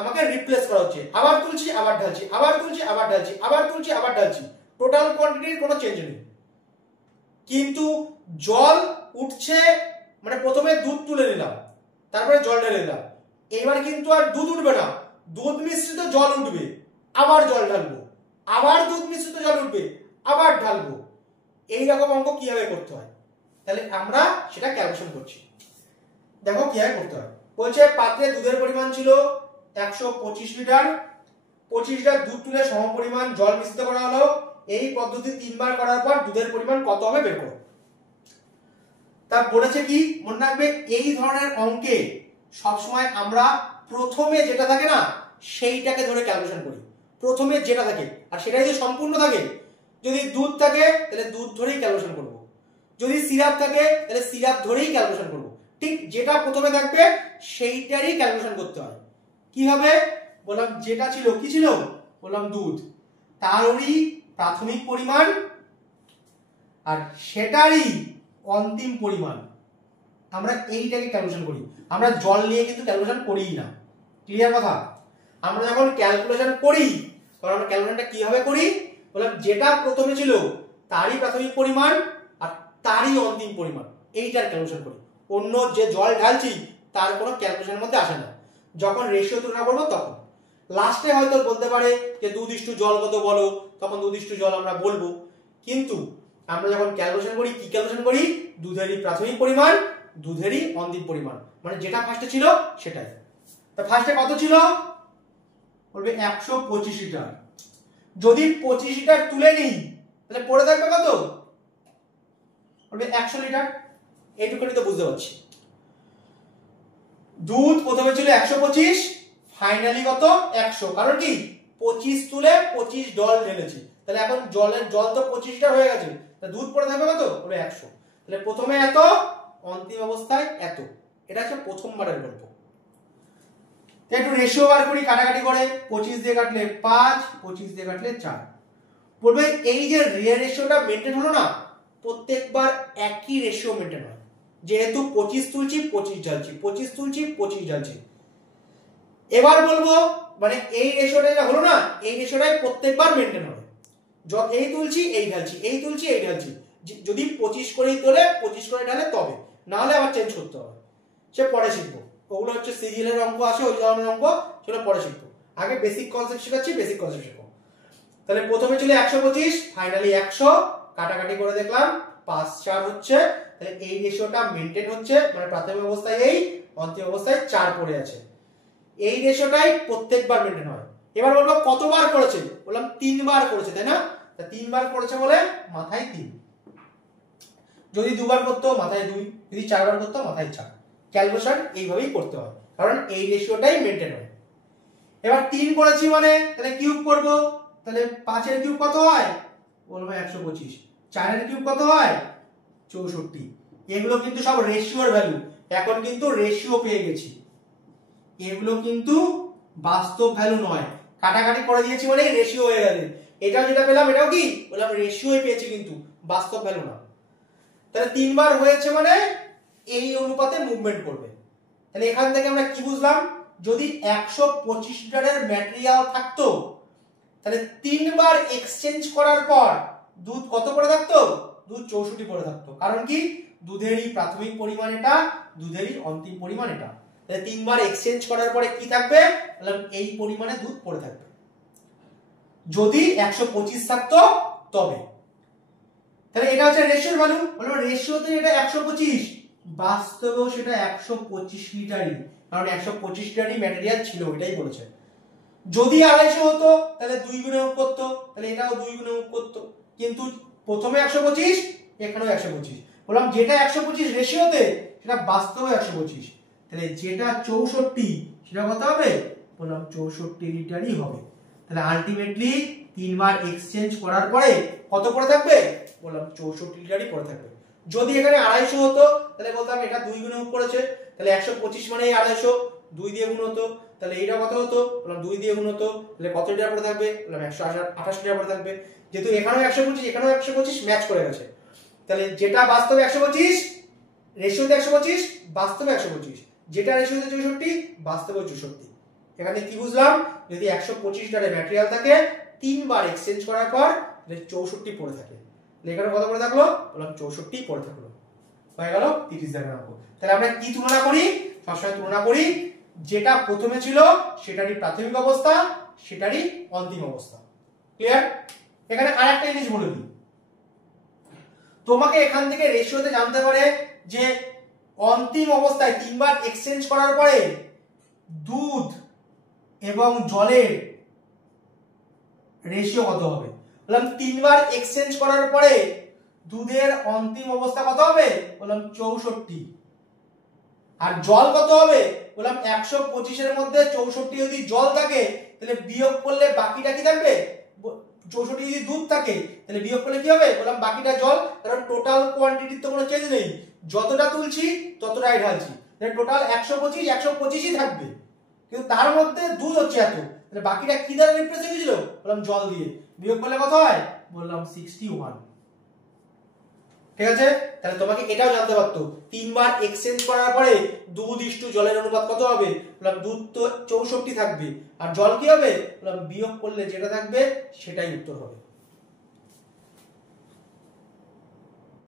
আমাকে রিপ্লেস করা হচ্ছে, আবার তুলছি আবার ঢালছি, আবার তুলছি আবার ঢালছি, আবার তুলছি আবার ঢালছি, টোটাল কোয়ান্টিটির কোনো চেঞ্জ নেই। কিন্তু জল উঠছে, মানে প্রথমে দুধ তুলে নিলাম, তারপরে জল ঢেলে দিলাম, এবার কিন্তু আর দুধ উঠবে না, দুধ মিশ্রিত জল উঠবে, আবার জল ঢালবো, আবার দুধ মিশ্রিত জল উঠবে, আবার ঢালবো। এইরকম অঙ্ক কিভাবে করতে হয়, তাহলে আমরা সেটা ক্যালকুলেশন করছি। দেখো কিভাবে করতে হয়। বলছে পাত্রে দুধের পরিমাণ ছিল 125 লিটার, 25 লিটার দুধ তুলে সমপরিমাণ জল মিশ্রিত করা হলো। এই পদ্ধতি 3 বার করার পর দুধের পরিমাণ কত হবে বের করো। তা বলেছে কি, মনে রাখবে এই ধরনের অঙ্কে সবসময় আমরা প্রথমে যেটা থাকে না সেইটাকে ধরে ক্যালকুলেশন করি। প্রথমে যেটা থাকে, আর সেটাই যদি সম্পূর্ণ থাকে, যদি দুধ থাকে তাহলে দুধ ধরেই ক্যালকুলেশন করব, যদি সিরাপ থাকে তাহলে সিরাপ ধরেই ক্যালকুলেশন করব। ঠিক যেটা প্রথমে থাকবে সেইটারই ক্যালকুলেশন করতে হয়। কি হবে বললাম, যেটা ছিল কি ছিল বললাম দুধ, তারই প্রাথমিক পরিমাণ আর সেটারই অন্তিম পরিমাণ, আমরা এইটাকে ক্যালকুলেশন করি। আমরা জল নিয়ে কিন্তু ক্যালকুলেশন করিই না। ক্লিয়ার কথা? আমরা যখন ক্যালকুলেশন করি তখন আমরা ক্যালকুলেশনটা কিভাবে করি বললাম, যেটা প্রথমে ছিল তারই প্রাথমিক পরিমাণ আর তারই অন্তিম পরিমাণ, এইটার ক্যালকুলেশন করি। অন্য যে জল ঢালছি তার কোনো ক্যালকুলেশনের মধ্যে আসে না। যখন রেশিও তুলনা করবো তখন লাস্টে হয়তো বলতে পারে যে 2:1 জল কত বলো, তখন 2:1 জল আমরা বলবো। কিন্তু আমরা যখন ক্যালকুলেশন করি, কি ক্যালকুলেশন করি, দুধেরই প্রাথমিক পরিমাণ, দুধেরই অন্তিম পরিমাণ, মানে যেটা ফার্স্টে ছিল সেটাই। তা ফার্স্টে কত ছিল বলবে 125 লিটার। যদি 25 লিটার তুলে নিই তাহলে পড়ে থাকবে কত বলবে 100 লিটার। এইটুকুনি তো বুঝতে পারছি। দুধ প্রথমে ছিল 125, ফাইনালি কত 100, কারণ কি 25 তুলে 25 জল ঢেলেছি, তাহলে এখন জল তো 25 লিটার হয়ে গেছে, তা দুধ পড়ে থাকবে কত বলবে 100। তাহলে প্রথমে এত, অন্তিম অবস্থায় এত। এটা হচ্ছে প্রথমবারের গল্প। একটু রেশিও বার করি কাটাকাটি করে, 25 দিয়ে কাটলে 5, 25 দিয়ে কাটলে 4। বলবে এই যে রেশিওটা মেনটেন হলো না, প্রত্যেকবার একই রেশিও মেনটেন হয়। যেহেতু 25 তুলছি 25 ঢালছি, 25 তুলছি 25 ঢালছি। এবার বলবো মানে এই রেশিওটা যেটা হলো না, এই রেশিওটাই প্রত্যেকবার মেনটেন হবে। এই তুলছি এই ঢালছি, এই তুলছি এই ঢালছি। যদি 25 করেই তোলে 25 করে ঢালে তবে, না হলে আবার চেঞ্জ করতে হবে। সে পরে শিখবো, ওগুলো হচ্ছে সিজিএলের অঙ্ক আছে, ওই ধরনের অঙ্ক, সেগুলো পরে শিখবো। আগে বেসিক কনসেপ্ট শেখাচ্ছি, বেসিক কনসেপ্ট শেখো। তাহলে প্রথমে ছিল 125, ফাইনালি 100, কাটাকাটি করে দেখলাম 5 4 হচ্ছে। তাহলে এই রেশিওটা মেনটেন হচ্ছে, মানে প্রাথমিক অবস্থায় এই, অন্তিম অবস্থায় 4 পড়ে আছে। এই রেশিওটাই প্রত্যেকবার মেনটেন হয়। এবার বলবো কতবার করেছে, বললাম 3 বার করেছে, তাই না? তা 3 বার করেছে বলে মাথায় 3, যদি 2 বার করতো মাথায় 2, যদি 4 বার করতো মাথায় 4। ক্যালকুলেশন এইভাবেই করতে হয়, কারণ এই রেশিওটাই মেনটেন হয়। এবার 3 করেছি মানে তাহলে কিউব করব, তাহলে 5 এর কিউব কত হয় বলবো 125, 4 এর কিউব কত হয় 64। এগুলো কিন্তু সব রেশিওর ভ্যালু, এখন কিন্তু রেশিও পেয়ে গেছি। এগুলো কিন্তু বাস্তব ভ্যালু নয়, কাটাকাটি করে দিয়েছি মানে রেশিও হয়ে গেছে। এটাও যেটা পেলাম এটাও কি বললাম রেশিওই পেয়েছি, কিন্তু বাস্তব ভ্যালু না। তাহলে 3 বার হয়েছে মানে এই অনুপাতে মুভমেন্ট করবে। তাহলে এখান থেকে আমরা কি বুঝলাম, যদি 125 লিটারের ম্যাটেরিয়াল থাকতো তাহলে 3 বার এক্সচেঞ্জ করার পর দুধ কত পড়ে থাকতো, দুধ 64 পড়ে থাকতো। কারণ কি, দুধেরই প্রাথমিক পরিমাণ এটা, দুধেরই অন্তিম পরিমাণ এটা। তাহলে 3 বার এক্সচেঞ্জ করার পরে কি থাকবে, বললাম এই পরিমাণে দুধ পড়ে থাকবে। যদি 125 থাকতো তবে। তাহলে এটা হচ্ছে রেশিওর ভ্যালু, বললাম রেশিওতে এটা 125, বাস্তবেও সেটা 125 লিটারই, কারণ 125 লিটারই ম্যাটেরিয়াল ছিল, এটাই বলেছে। যদি 250 হতো তাহলে 2 গুণে যোগ করতো, তাহলে এটাও 2 গুণে যোগ করতো, কিন্তু প্রথমে 125 এখানেও 125, বললাম যেটা 125 রেশিওতে সেটা বাস্তবে 125, তাহলে যেটা 64 সেটা কত হবে, বললাম 64 লিটারই হবে। তাহলে আলটিমেটলি 3 বার এক্সচেঞ্জ করার পরে কত পড়ে থাকবে, বললাম 64 লিটারই পড়ে থাকবে। যদি এখানে 250 হতো তাহলে বলতাম এটা 2 গুণে যোগ করেছে, তাহলে 125 মানে 250, 2 দিয়ে গুণ হতো, তাহলে এইটা কত হতো, বললাম 2 দিয়ে গুণ হতো, তাহলে কত লিটার পড়ে থাকবে, বললাম 128 লিটার পড়ে থাকবে। যেহেতু এখানেও 125 এখানেও 125 ম্যাচ করে গেছে, তাহলে যেটা বাস্তবে 125 রেশিওতে 125 বাস্তবে 125, যেটা রেশিওতে 64 বাস্তবে 64। এখানে কি বুঝলাম, যদি 125 লিটারের ম্যাটেরিয়াল থাকে 3 বার এক্সচেঞ্জ করার পর তাহলে 64 পড়ে থাকে, তাহলে এখানে কত পড়ে থাকলো, বললাম 64 পড়ে থাকলো, হয়ে গেল 30 জায়গার অঙ্ক। তাহলে আমরা কি তুলনা করি, সবসময় তুলনা করি যেটা প্রথমে ছিল সেটারই প্রাথমিক অবস্থা, সেটারই অন্তিম অবস্থা। ক্লিয়ার? এখানে আরেকটা জিনিস বলে দিই, তোমাকে এখান থেকে রেশিওতে জানতে পারে যে অন্তিম অবস্থায় 3 বার এক্সচেঞ্জ করার পরে দুধ এবং জলের রেশিও কত হবে। বললাম 3 বার এক্সচেঞ্জ করার পরে দুধের অন্তিম অবস্থা কত হবে, বললাম 64, আর জল কত হবে, বললাম 125 এর মধ্যে 64 যদি জল থাকে তাহলে বিয়োগ করলে বাকিটা কি থাকবে, 64 যদি দুধ থাকে তাহলে বিয়োগ করলে কি হবে, বললাম বাকিটা জল, কারণ টোটাল কোয়ান্টিটির তো কোনো চেঞ্জ নেই, যতটা তুলছি ততটাই ঢালছি, তাহলে টোটাল 125 125ই থাকবে, কিন্তু তার মধ্যে দুধ হচ্ছে এত, তাহলে বাকিটা কি দ্বারা রিপ্লেস হয়ে গেছিল, বললাম জল দিয়ে, বিয়োগ করলে কত হয়, বললাম 61। ঠিক আছে? তাহলে তোমাকে এটাও জানতে পারতো 3 বার এক্সচেঞ্জ করার পরে দুধ ইস্টু জলের অনুপাত কত হবে, বললাম দুধ তো 64 থাকবে, আর জল কি হবে, বললাম বিয়োগ করলে যেটা থাকবে সেটাই উত্তর হবে।